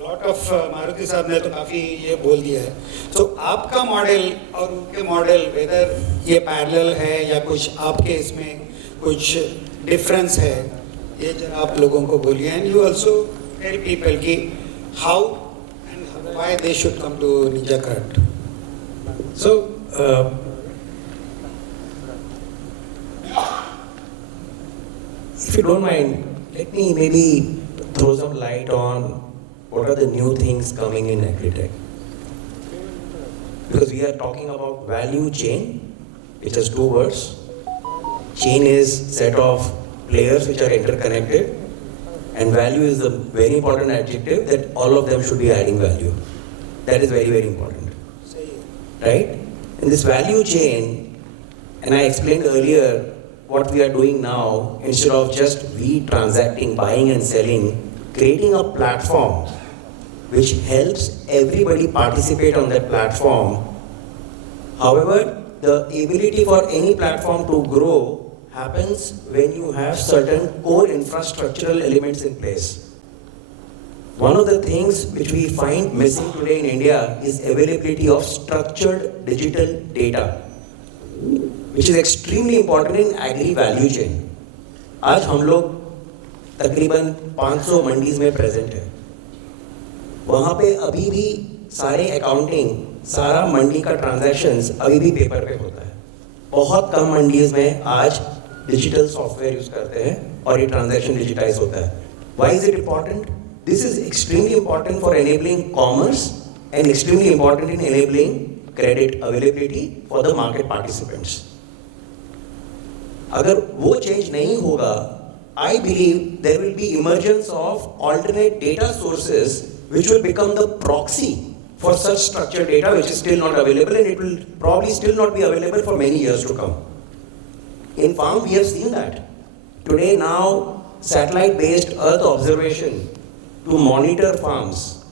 lot of Maruti साहब ने तो काफ़ी ये बोल दिया है। तो आपका मॉडल और उनके मॉडल वेदर ये पैरेलल है या कुछ आपके इसमें कुछ डिफरेंस है, ये जरा आप लोगों को बोलिए। And you also tell people कि how and why they should come to Ninjacart. So, if you don't mind, let me maybe throw some light on what are the new things coming in agri-tech. Because we are talking about value chain, which has two words. Chain is set of players which are interconnected, and value is the very important adjective that all of them should be adding value. That is very, very important. Right? In this value chain, and I explained earlier what we are doing now, instead of just we transacting, buying and selling, creating a platform which helps everybody participate on that platform. However, the ability for any platform to grow happens when you have certain core infrastructural elements in place. One of the things which we find missing today in India is availability of structured digital data, which is extremely important in agri value chain. आज हम लोग तकरीबन 500 मंडीज में प्रेजेंट है। वहाँ पे अभी भी सारे अकाउंटिंग, सारा मंडी का ट्रांजैक्शंस अभी भी पेपर पे होता है। बहुत कम मंडीज में आज डिजिटल सॉफ्टवेयर यूज करते हैं और ये ट्रांजैक्शन डिजिटाइज होता है। Why is it important? This is extremely important for enabling commerce and extremely important in enabling credit availability for the market participants. अगर वो चेंज नहीं होगा, I believe there will be emergence of alternate data sources which will become the proxy for such structured data which is still not available, and it will probably still not be available for many years to come. In farm, we have seen that. Today now, satellite-based earth observation to monitor farms,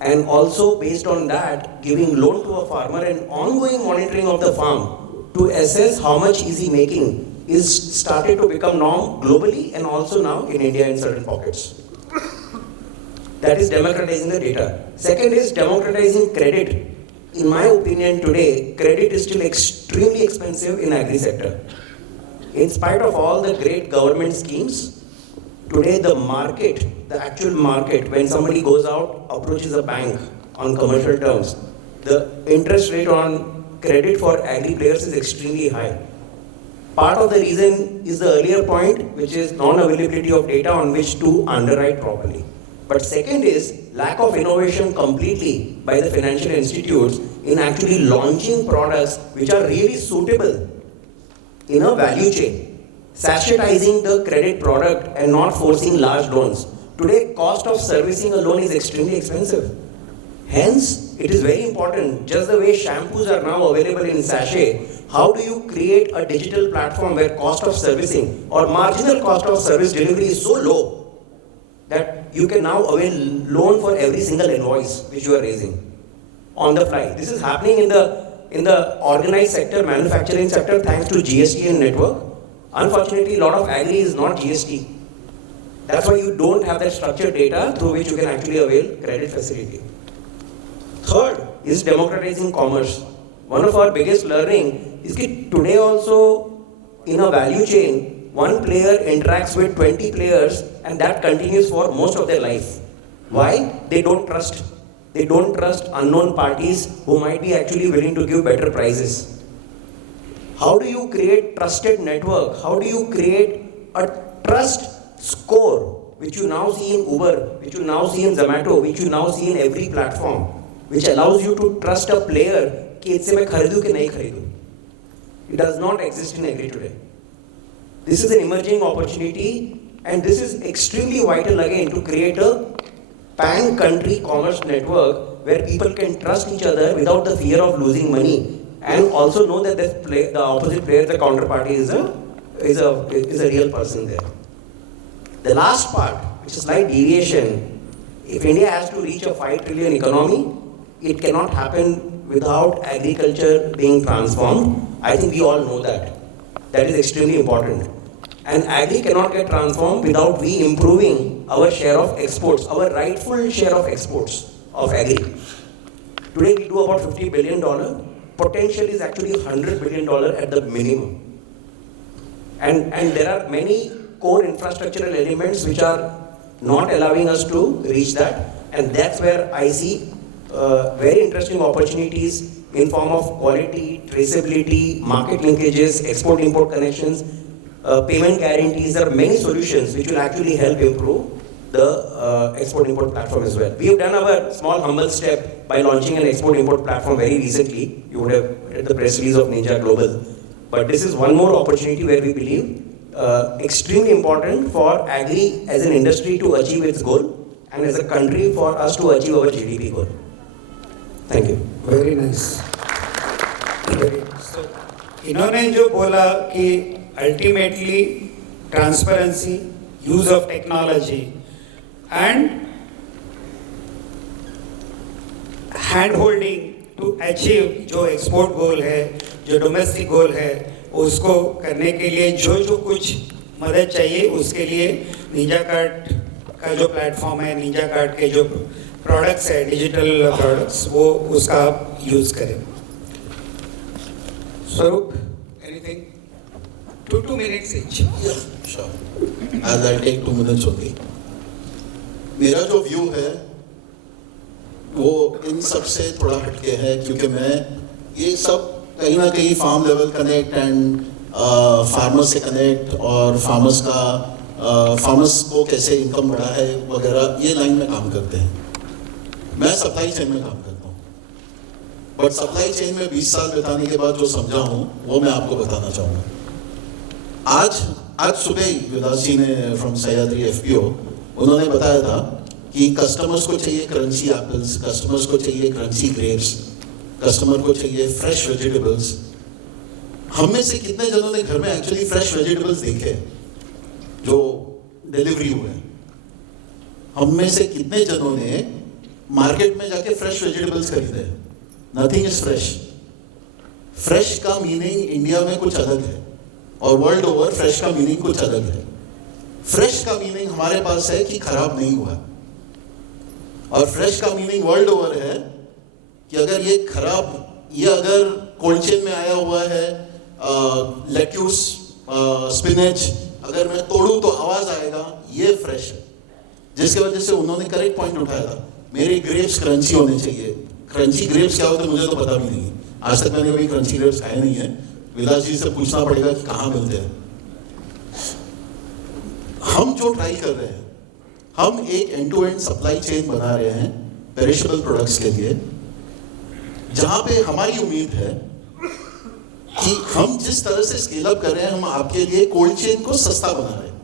and also based on that, giving loan to a farmer and ongoing monitoring of the farm to assess how much is he making is started to become norm globally and also now in India in certain pockets. That is democratizing the data. Second is democratizing credit. In my opinion today, credit is still extremely expensive in agri sector. In spite of all the great government schemes, today the market, the actual market, when somebody goes out, approaches a bank on commercial terms, the interest rate on credit for agri players is extremely high. Part of the reason is the earlier point, which is non-availability of data on which to underwrite properly. But second is lack of innovation completely by the financial institutes in actually launching products which are really suitable in a value chain, sachetizing the credit product and not forcing large loans. Today, cost of servicing a loan is extremely expensive. Hence, it is very important, just the way shampoos are now available in sachet, how do you create a digital platform where cost of servicing or marginal cost of service delivery is so low that you can now avail loan for every single invoice which you are raising on the fly. This is happening in the organized sector, manufacturing sector, thanks to GST and network. Unfortunately, a lot of agri is not GST. That's why you don't have that structured data through which you can actually avail credit facility. Third is democratizing commerce. One of our biggest learning is that today also in a value chain, one player interacts with 20 players and that continues for most of their life. Why? They don't trust. They don't trust unknown parties who might be actually willing to give better prices. How do you create trusted network? How do you create a trust score, which you now see in Uber, which you now see in Zomato, which you now see in every platform, which allows you to trust a player कि इससे मैं खरीदूं कि नहीं खरीदूं. It does not exist in agri today. This is an emerging opportunity, and this is extremely vital again to create a pan-country commerce network where people can trust each other without the fear of losing money, and also know that the opposite player, the counterparty, is a real person there. The last part, which is slight deviation, if India has to reach a 5 trillion economy, it cannot happen without agriculture being transformed. I think we all know that. That is extremely important. And agri cannot get transformed without we improving our share of exports, our rightful share of exports of agri. Today we do about $50 billion. Potential is actually $100 billion at the minimum. And there are many core infrastructural elements which are not allowing us to reach that. And that's where I see very interesting opportunities in form of quality, traceability, market linkages, export-import connections, payment guarantees. There are many solutions which will actually help improve the export-import platform as well. We have done our small humble step by launching an export-import platform very recently. You would have read the press release of Ninja Global. But this is one more opportunity where we believe extremely important for agri as an industry to achieve its goal, and as a country for us to achieve our GDP goal. Thank you. Very nice. So, इन्होंने जो बोला कि ultimately transparency, use of technology, and hand holding to achieve जो export goal है, जो domestic goal है, उसको करने के लिए जो कुछ मदद चाहिए उसके लिए निंजा कार्ड का जो प्लेटफॉर्म है, निंजा कार्ड के जो प्रोडक्ट्स है, डिजिटल प्रोडक्ट्स, वो उसका आप यूज करें. स्वरूप, anything? 2 minutes each. Sure. I'll take 2 minutes only. मेरा जो व्यू है वो इन सब से थोड़ा हटके है, क्योंकि मैं ये सब कहीं ना कहीं farm level connect and farmer से कनेक्ट और फार्मर्स को कैसे इनकम बढ़ा है वगैरह, ये लाइन में काम करते हैं. मैं सप्लाई चेन में काम करता हूँ, बट सप्लाई चेन में 20 साल बिताने के बाद जो समझा हूँ वो मैं आपको बताना चाहूँगा. आज सुबह ही विलास जी ने फ्रॉम सह्याद्री FPO उन्होंने बताया था कि कस्टमर्स को चाहिए क्रंची एप्पल्स, कस्टमर्स को चाहिए क्रंची ग्रेप्स, कस्टमर को चाहिए फ्रेश वेजिटेबल्स. हम में से कितने जनों ने घर में एक्चुअली फ्रेश वेजिटेबल्स देखे जो डिलीवरी हुए? हम में से कितने जनों ने मार्केट में जाके फ्रेश वेजिटेबल्स खरीदे? Nothing is fresh. फ्रेश का मीनिंग इंडिया में कुछ अलग है और वर्ल्ड ओवर फ्रेश का मीनिंग कुछ अलग है. फ्रेश का मीनिंग हमारे पास है कि खराब नहीं हुआ, और फ्रेश का मीनिंग वर्ल्ड ओवर है कि अगर ये अगर कोल्ड चेन में आया हुआ है, लेट्यूस, स्पिनच, अगर मैं तोड़ूं तो आवाज आएगा, ये फ्रेश है. जिसकी वजह से उन्होंने करेक्ट पॉइंट उठाया था, मेरे ग्रेप्स क्रंची होने चाहिए. क्रंची ग्रेप्स क्या होते हैं मुझे तो पता भी नहीं है, आज तक मैंने कभी क्रंची ग्रेप्स खाए नहीं है. विलास जी से पूछना पड़ेगा कि कहाँ मिलते हैं. हम जो ट्राई कर रहे हैं, हम एक end to end supply chain बना रहे हैं पेरिशेबल प्रोडक्ट्स के लिए, जहां पे हमारी उम्मीद है कि हम जिस तरह से स्केल अप कर रहे हैं, हम आपके लिए कोल्ड चेन को सस्ता बना रहे हैं.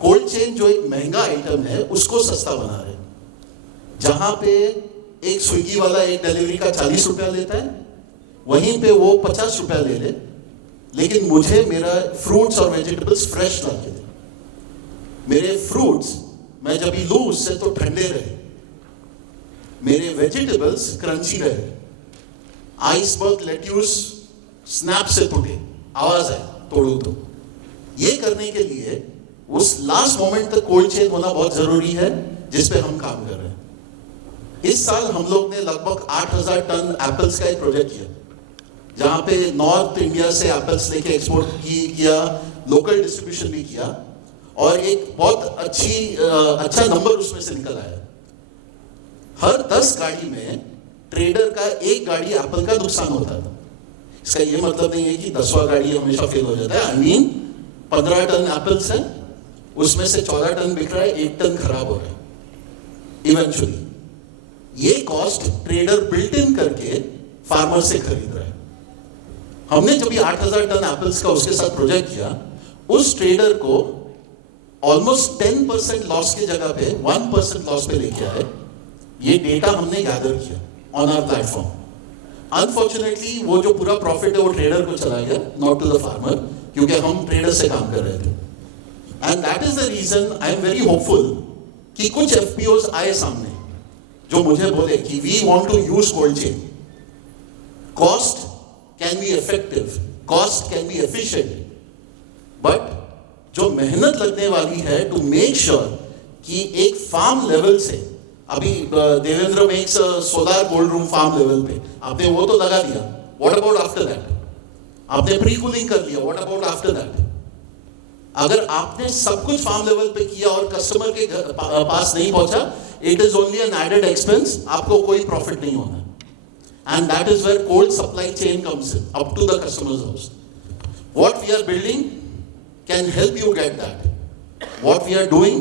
कोल्ड चेन जो एक महंगा आइटम है उसको सस्ता बना रहे हैं. जहां पे एक स्विगी वाला एक डिलीवरी का 40 रुपया लेता है, वहीं पे वो 50 रुपया ले ले, लेकिन मुझे मेरा फ्रूट्स और वेजिटेबल्स फ्रेश ला के दे. मेरे फ्रूट्स मैं जब भी लूं उससे तो ठंडे रहे, मेरे वेजिटेबल्स क्रंची रहे, आइसबर्ग लेट्यूस स्नैप से टूटे, आवाज आए तोड़ू तो. ये करने के लिए उस लास्ट मोमेंट तक कोल्ड चेन होना बहुत जरूरी है, जिस पे हम काम कर रहे हैं. इस साल हम लोग ने लगभग 8000 टन एप्पल्स का एक प्रोजेक्ट किया, जहां पे नॉर्थ इंडिया से एप्पल्स लेके एक्सपोर्ट किया, लोकल डिस्ट्रीब्यूशन भी किया, और एक बहुत अच्छा नंबर उसमें से निकल आया. हर 10 गाड़ी में ट्रेडर का एक गाड़ी एप्पल का नुकसान होता था. इसका ये मतलब नहीं है कि 10वां गाड़ी हमेशा फेल हो जाता है. 15 टन एप्पल्स है, उसमें से 14 टन बिक रहा है, 1 टन खराब हो रहा है. इवेंचुअली ये कॉस्ट ट्रेडर बिल्ट इन करके फार्मर से खरीद रहा है. हमने जब ये 8000 टन एप्पल्स का उसके साथ प्रोजेक्ट किया, उस ट्रेडर को ऑलमोस्ट 10% लॉस की जगह पे 1% लॉस पे लेके आए. ये डेटा हमने गैदर किया ऑन आवर प्लेटफॉर्म. अनफॉर्चुनेटली वो जो पूरा प्रॉफिट है वो ट्रेडर को चला गया, नॉट टू द फार्मर, क्योंकि हम ट्रेडर से काम कर रहे थे. And that is the reason I am very hopeful कि कुछ FPOs आए सामने जो मुझे बोले कि we want to use cold chain. Cost can be effective, cost can be efficient, but जो मेहनत लगने वाली है टू मेक श्योर कि एक फार्म लेवल से, अभी Devendra makes solar cold room farm level पे, आपने वो तो लगा दिया, व्हाट अबाउट आफ्टर दैट? आपने प्री कूलिंग कर लिया, व्हाट अबाउट आफ्टर दैट? अगर आपने सब कुछ फार्म लेवल पे किया और कस्टमर के पास नहीं पहुंचा, it is only an added expense, आपको कोई प्रॉफिट नहीं होना. And that is where cold supply chain comes in up to the customers house. What we are building can help you get that. What we are doing,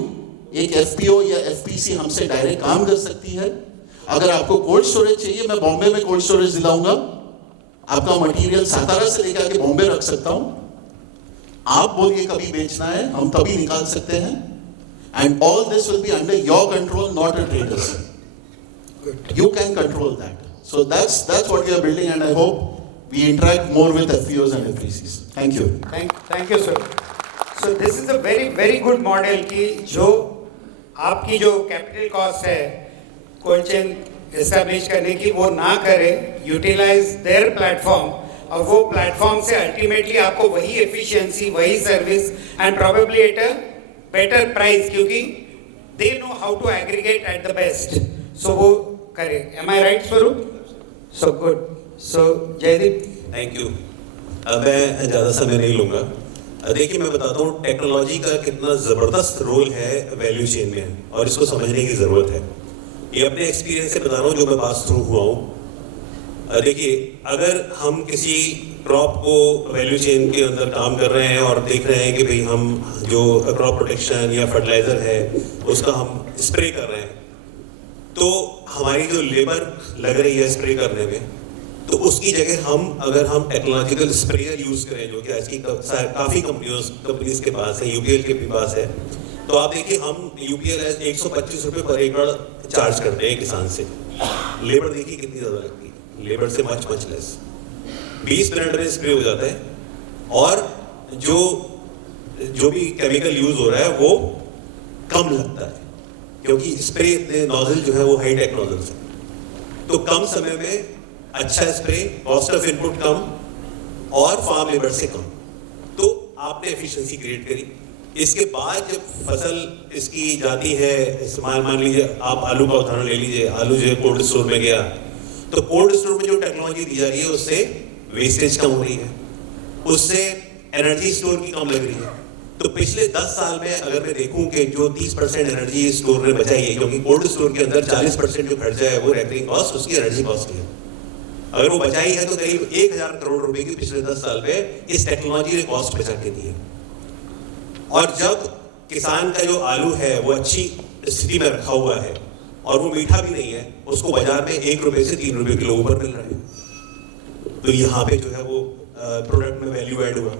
एक FPO या FPC हमसे डायरेक्ट काम कर सकती है. अगर आपको कोल्ड स्टोरेज चाहिए, मैं बॉम्बे में कोल्ड स्टोरेज दिलाऊंगा, आपका मटेरियल सातारा से लेकर आके बॉम्बे रख सकता हूं. आप बोलिए कभी बेचना है, हम तभी निकाल सकते हैं. And all this will be under your control, not a traders. You can control that. So that's what we are building, and I hope we interact more with FPOs and FPCs. Thank you. Thank you, sir. So this is a very good model कि जो आपकी जो कैपिटल कॉस्ट है कोल्ड चेन एस्टैब्लिश करने की, वो ना करे, यूटिलाइज देयर प्लेटफॉर्म, और वो प्लेटफॉर्म से अल्टीमेटली आपको वही एफिशिएंसी, वही service and probably at a better price, क्योंकि they know how to aggregate at the best. So वो करे. Am I right Swaroop? So good. So Jaydeep. Thank you. मैं ज़्यादा समय नहीं लूँगा. देखिए मैं बताता हूँ टेक्नोलॉजी का कितना ज़बरदस्त रोल है वैल्यू चेन में, और इसको समझने की ज़रूरत है। ये अपने एक्सपीरियंस से बता रहा हूँ जो मैं पास थ्रू हुआ हूँ। देखिए अगर हम किसी क्रॉप को वैल्यू चेन के अंदर काम कर रहे हैं और देख रहे हैं कि भाई हम जो क्रॉप प्रोटेक्शन या फर्टिलाइजर है उसका हम स्प्रे कर रहे हैं, तो हमारी जो लेबर लग रही है स्प्रे करने में, तो उसकी जगह अगर हम टेक्नोलॉजिकल स्प्रेयर यूज करें, जो कि आज की काफ़ी कंपनीज के पास है, यूपीएल के भी पास है, तो आप देखिए हम यूपीएल 125 रुपये पर एकड़ चार्ज करते हैं किसान से। लेबर देखिए कितनी ज़्यादा लगती है, लेबर से मच लेस, 20 मिनट में स्प्रे हो जाता है, और जो भी केमिकल यूज हो रहा है वो कम लगता है, क्योंकि स्प्रे नोजल जो है वो हाई टेक नोजल्स है, तो कम समय में अच्छा स्प्रे, कॉस्ट ऑफ इनपुट कम और फार्म लेबर से कम, तो आपने एफिशिएंसी क्रिएट करी। इसके बाद जब फसल इसकी जाती है, मान लीजिए आप आलू का उदाहरण ले लीजिए, आलू जो है कोल्ड स्टोर में गया, तो कोल्ड स्टोर में जो टेक्नोलॉजी दी जा रही है उससे वेस्टेज कम हो रही है, उससे एनर्जी स्टोर की कम लग रही है। तो पिछले 10 साल में अगर मैं देखूं कि जो 30% एनर्जी स्टोर ने बचाई है, क्योंकि कोल्ड स्टोर के अंदर 40% जो खर्चा है वो रेफरिंग कॉस्ट, उसकी एनर्जी कॉस्ट है, अगर वो बचाई है तो करीब 1000 करोड़ रुपए की पिछले 10 साल में इस टेक्नोलॉजी ने कॉस्ट बचा के दी है। और जब किसान का जो आलू है वो अच्छी स्थिति में रखा हुआ है और वो मीठा भी नहीं है, उसको बाजार में 1 रुपए से 3 रुपए किलो ऊपर मिल रहा है, तो यहाँ पे जो है वो प्रोडक्ट में वैल्यू ऐड हुआ।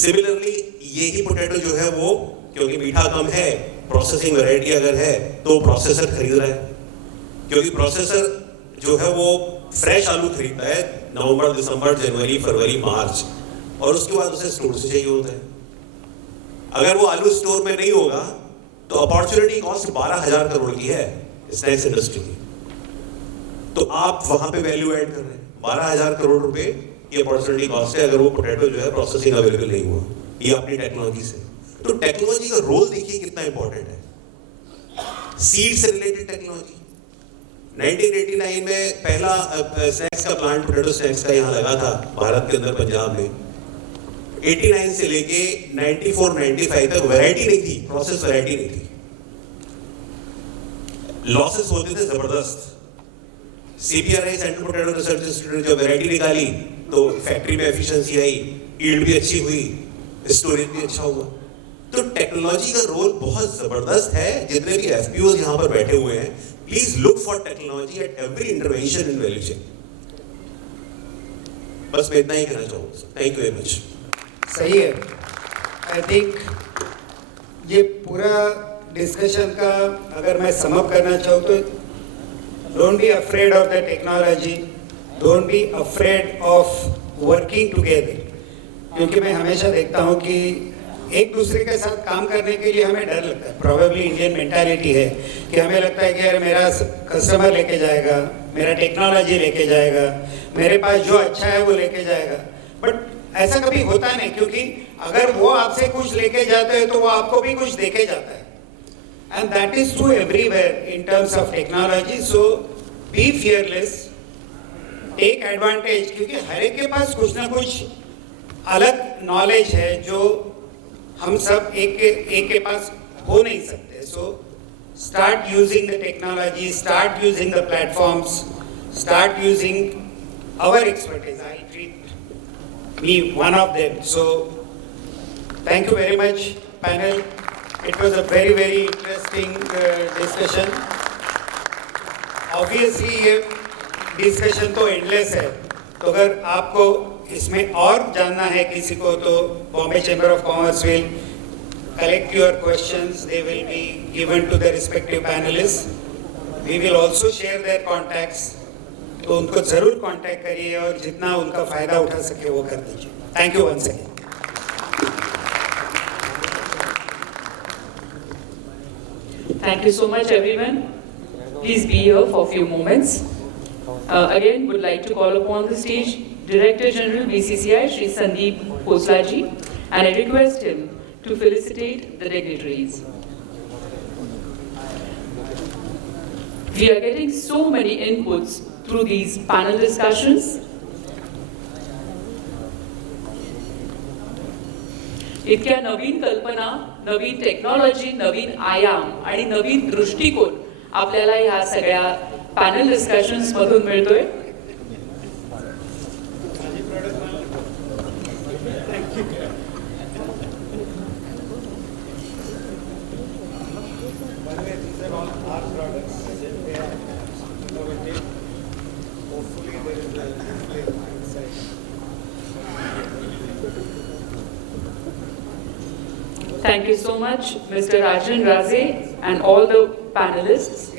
सिमिलरली यही पोटैटो जो है वो, क्योंकि मीठा कम है, प्रोसेसिंग वैरायटी अगर है, तो प्रोसेसर खरीद रहा है, क्योंकि प्रोसेसर जो है वो फ्रेश आलू खरीदता है नवंबर, दिसंबर, जनवरी, फरवरी, मार्च, और उसके बाद उसे स्टोर से चाहिए होता है। अगर वो आलू स्टोर में नहीं होगा तो अपॉर्चुनिटी कॉस्ट 12,000 करोड़ की है स्नैक्स इंडस्ट्री की, तो आप वहां पे वैल्यू ऐड कर रहे हैं। 12,000 करोड़ रुपए की अपॉर्चुनिटी कॉस्ट है अगर वो पोटैटो जो है प्रोसेसिंग अवेलेबल नहीं हुआ, ये अपनी टेक्नोलॉजी से। तो टेक्नोलॉजी का रोल देखिए कितना इंपॉर्टेंट है। सीड से रिलेटेड टेक्नोलॉजी, 1989 में पहला स्नैक्स का प्लांट, पोटैटो स्नैक्स का यहाँ लगा था भारत के अंदर, पंजाब में। 89 से लेके 94-95 तक वैरायटी नहीं थी, प्रोसेस वैरायटी नहीं थी, लॉसेस होते थे जबरदस्त। CPRI central potato research institute ने जो वैरायटी निकाली तो फैक्ट्री में एफिशिएंसी आई, यील्ड भी अच्छी हुई, स्टोरेज भी अच्छा हुआ। तो टेक्नोलॉजी का रोल बहुत जबरदस्त है। जितने भी FPOs यहाँ पर बैठे हुए हैं, please look for technology at every intervention in value chain. बस मैं इतना ही कहना चाहूँगा। Thank you very much. सही है। आई थिंक ये पूरा डिस्कशन का अगर मैं समअप करना चाहूँ तो don't be afraid of the technology, don't be afraid of working together, क्योंकि मैं हमेशा देखता हूँ कि एक दूसरे के साथ काम करने के लिए हमें डर लगता है। प्रोबेबली इंडियन मेंटालिटी है कि हमें लगता है कि यार मेरा कस्टमर लेके जाएगा, मेरा टेक्नोलॉजी लेके जाएगा, मेरे पास जो अच्छा है वो लेके जाएगा, बट ऐसा कभी होता नहीं, क्योंकि अगर वो आपसे कुछ लेके जाते हैं तो वो आपको भी कुछ देके जाता है। And that is true everywhere in terms of technology. So be fearless, take advantage, क्योंकि हर एक के पास कुछ ना कुछ अलग नॉलेज है जो हम सब एक के पास हो नहीं सकते। So start using the technology, start using the platforms, start using our expertise. I treat me one of them. So thank you very much panel. It was a very interesting discussion. Obviously ये discussion तो endless है, तो अगर आपको इसमें और जानना है किसी को तो Bombay Chamber of Commerce will collect your questions. They will be given to the respective panelists. We will also share their contacts. तो उनको जरूर कांटेक्ट करिए और जितना उनका फायदा उठा सके वो कर दीजिए। Thank you once again. Thank you so much, everyone. Please be here for a few moments. Again, would like to call upon the stage Director General BCCI, Shri Sandeep Khoslaji, and I request him to felicitate the dignitaries. We are getting so many inputs through these panel discussions. इतक्या नवीन कल्पना, नवीन टेक्नॉलॉजी, नवीन आयाम आणि नवीन दृष्टिकोन आपल्याला ह्या सगळ्या पॅनल डिस्कशन्स मधून मिळतोय. Thank you so much, Mr. Rajan Raze and all the panelists.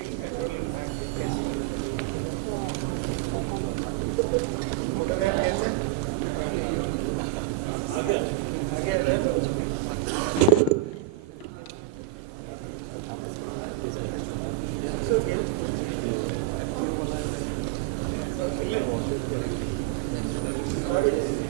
Sorry.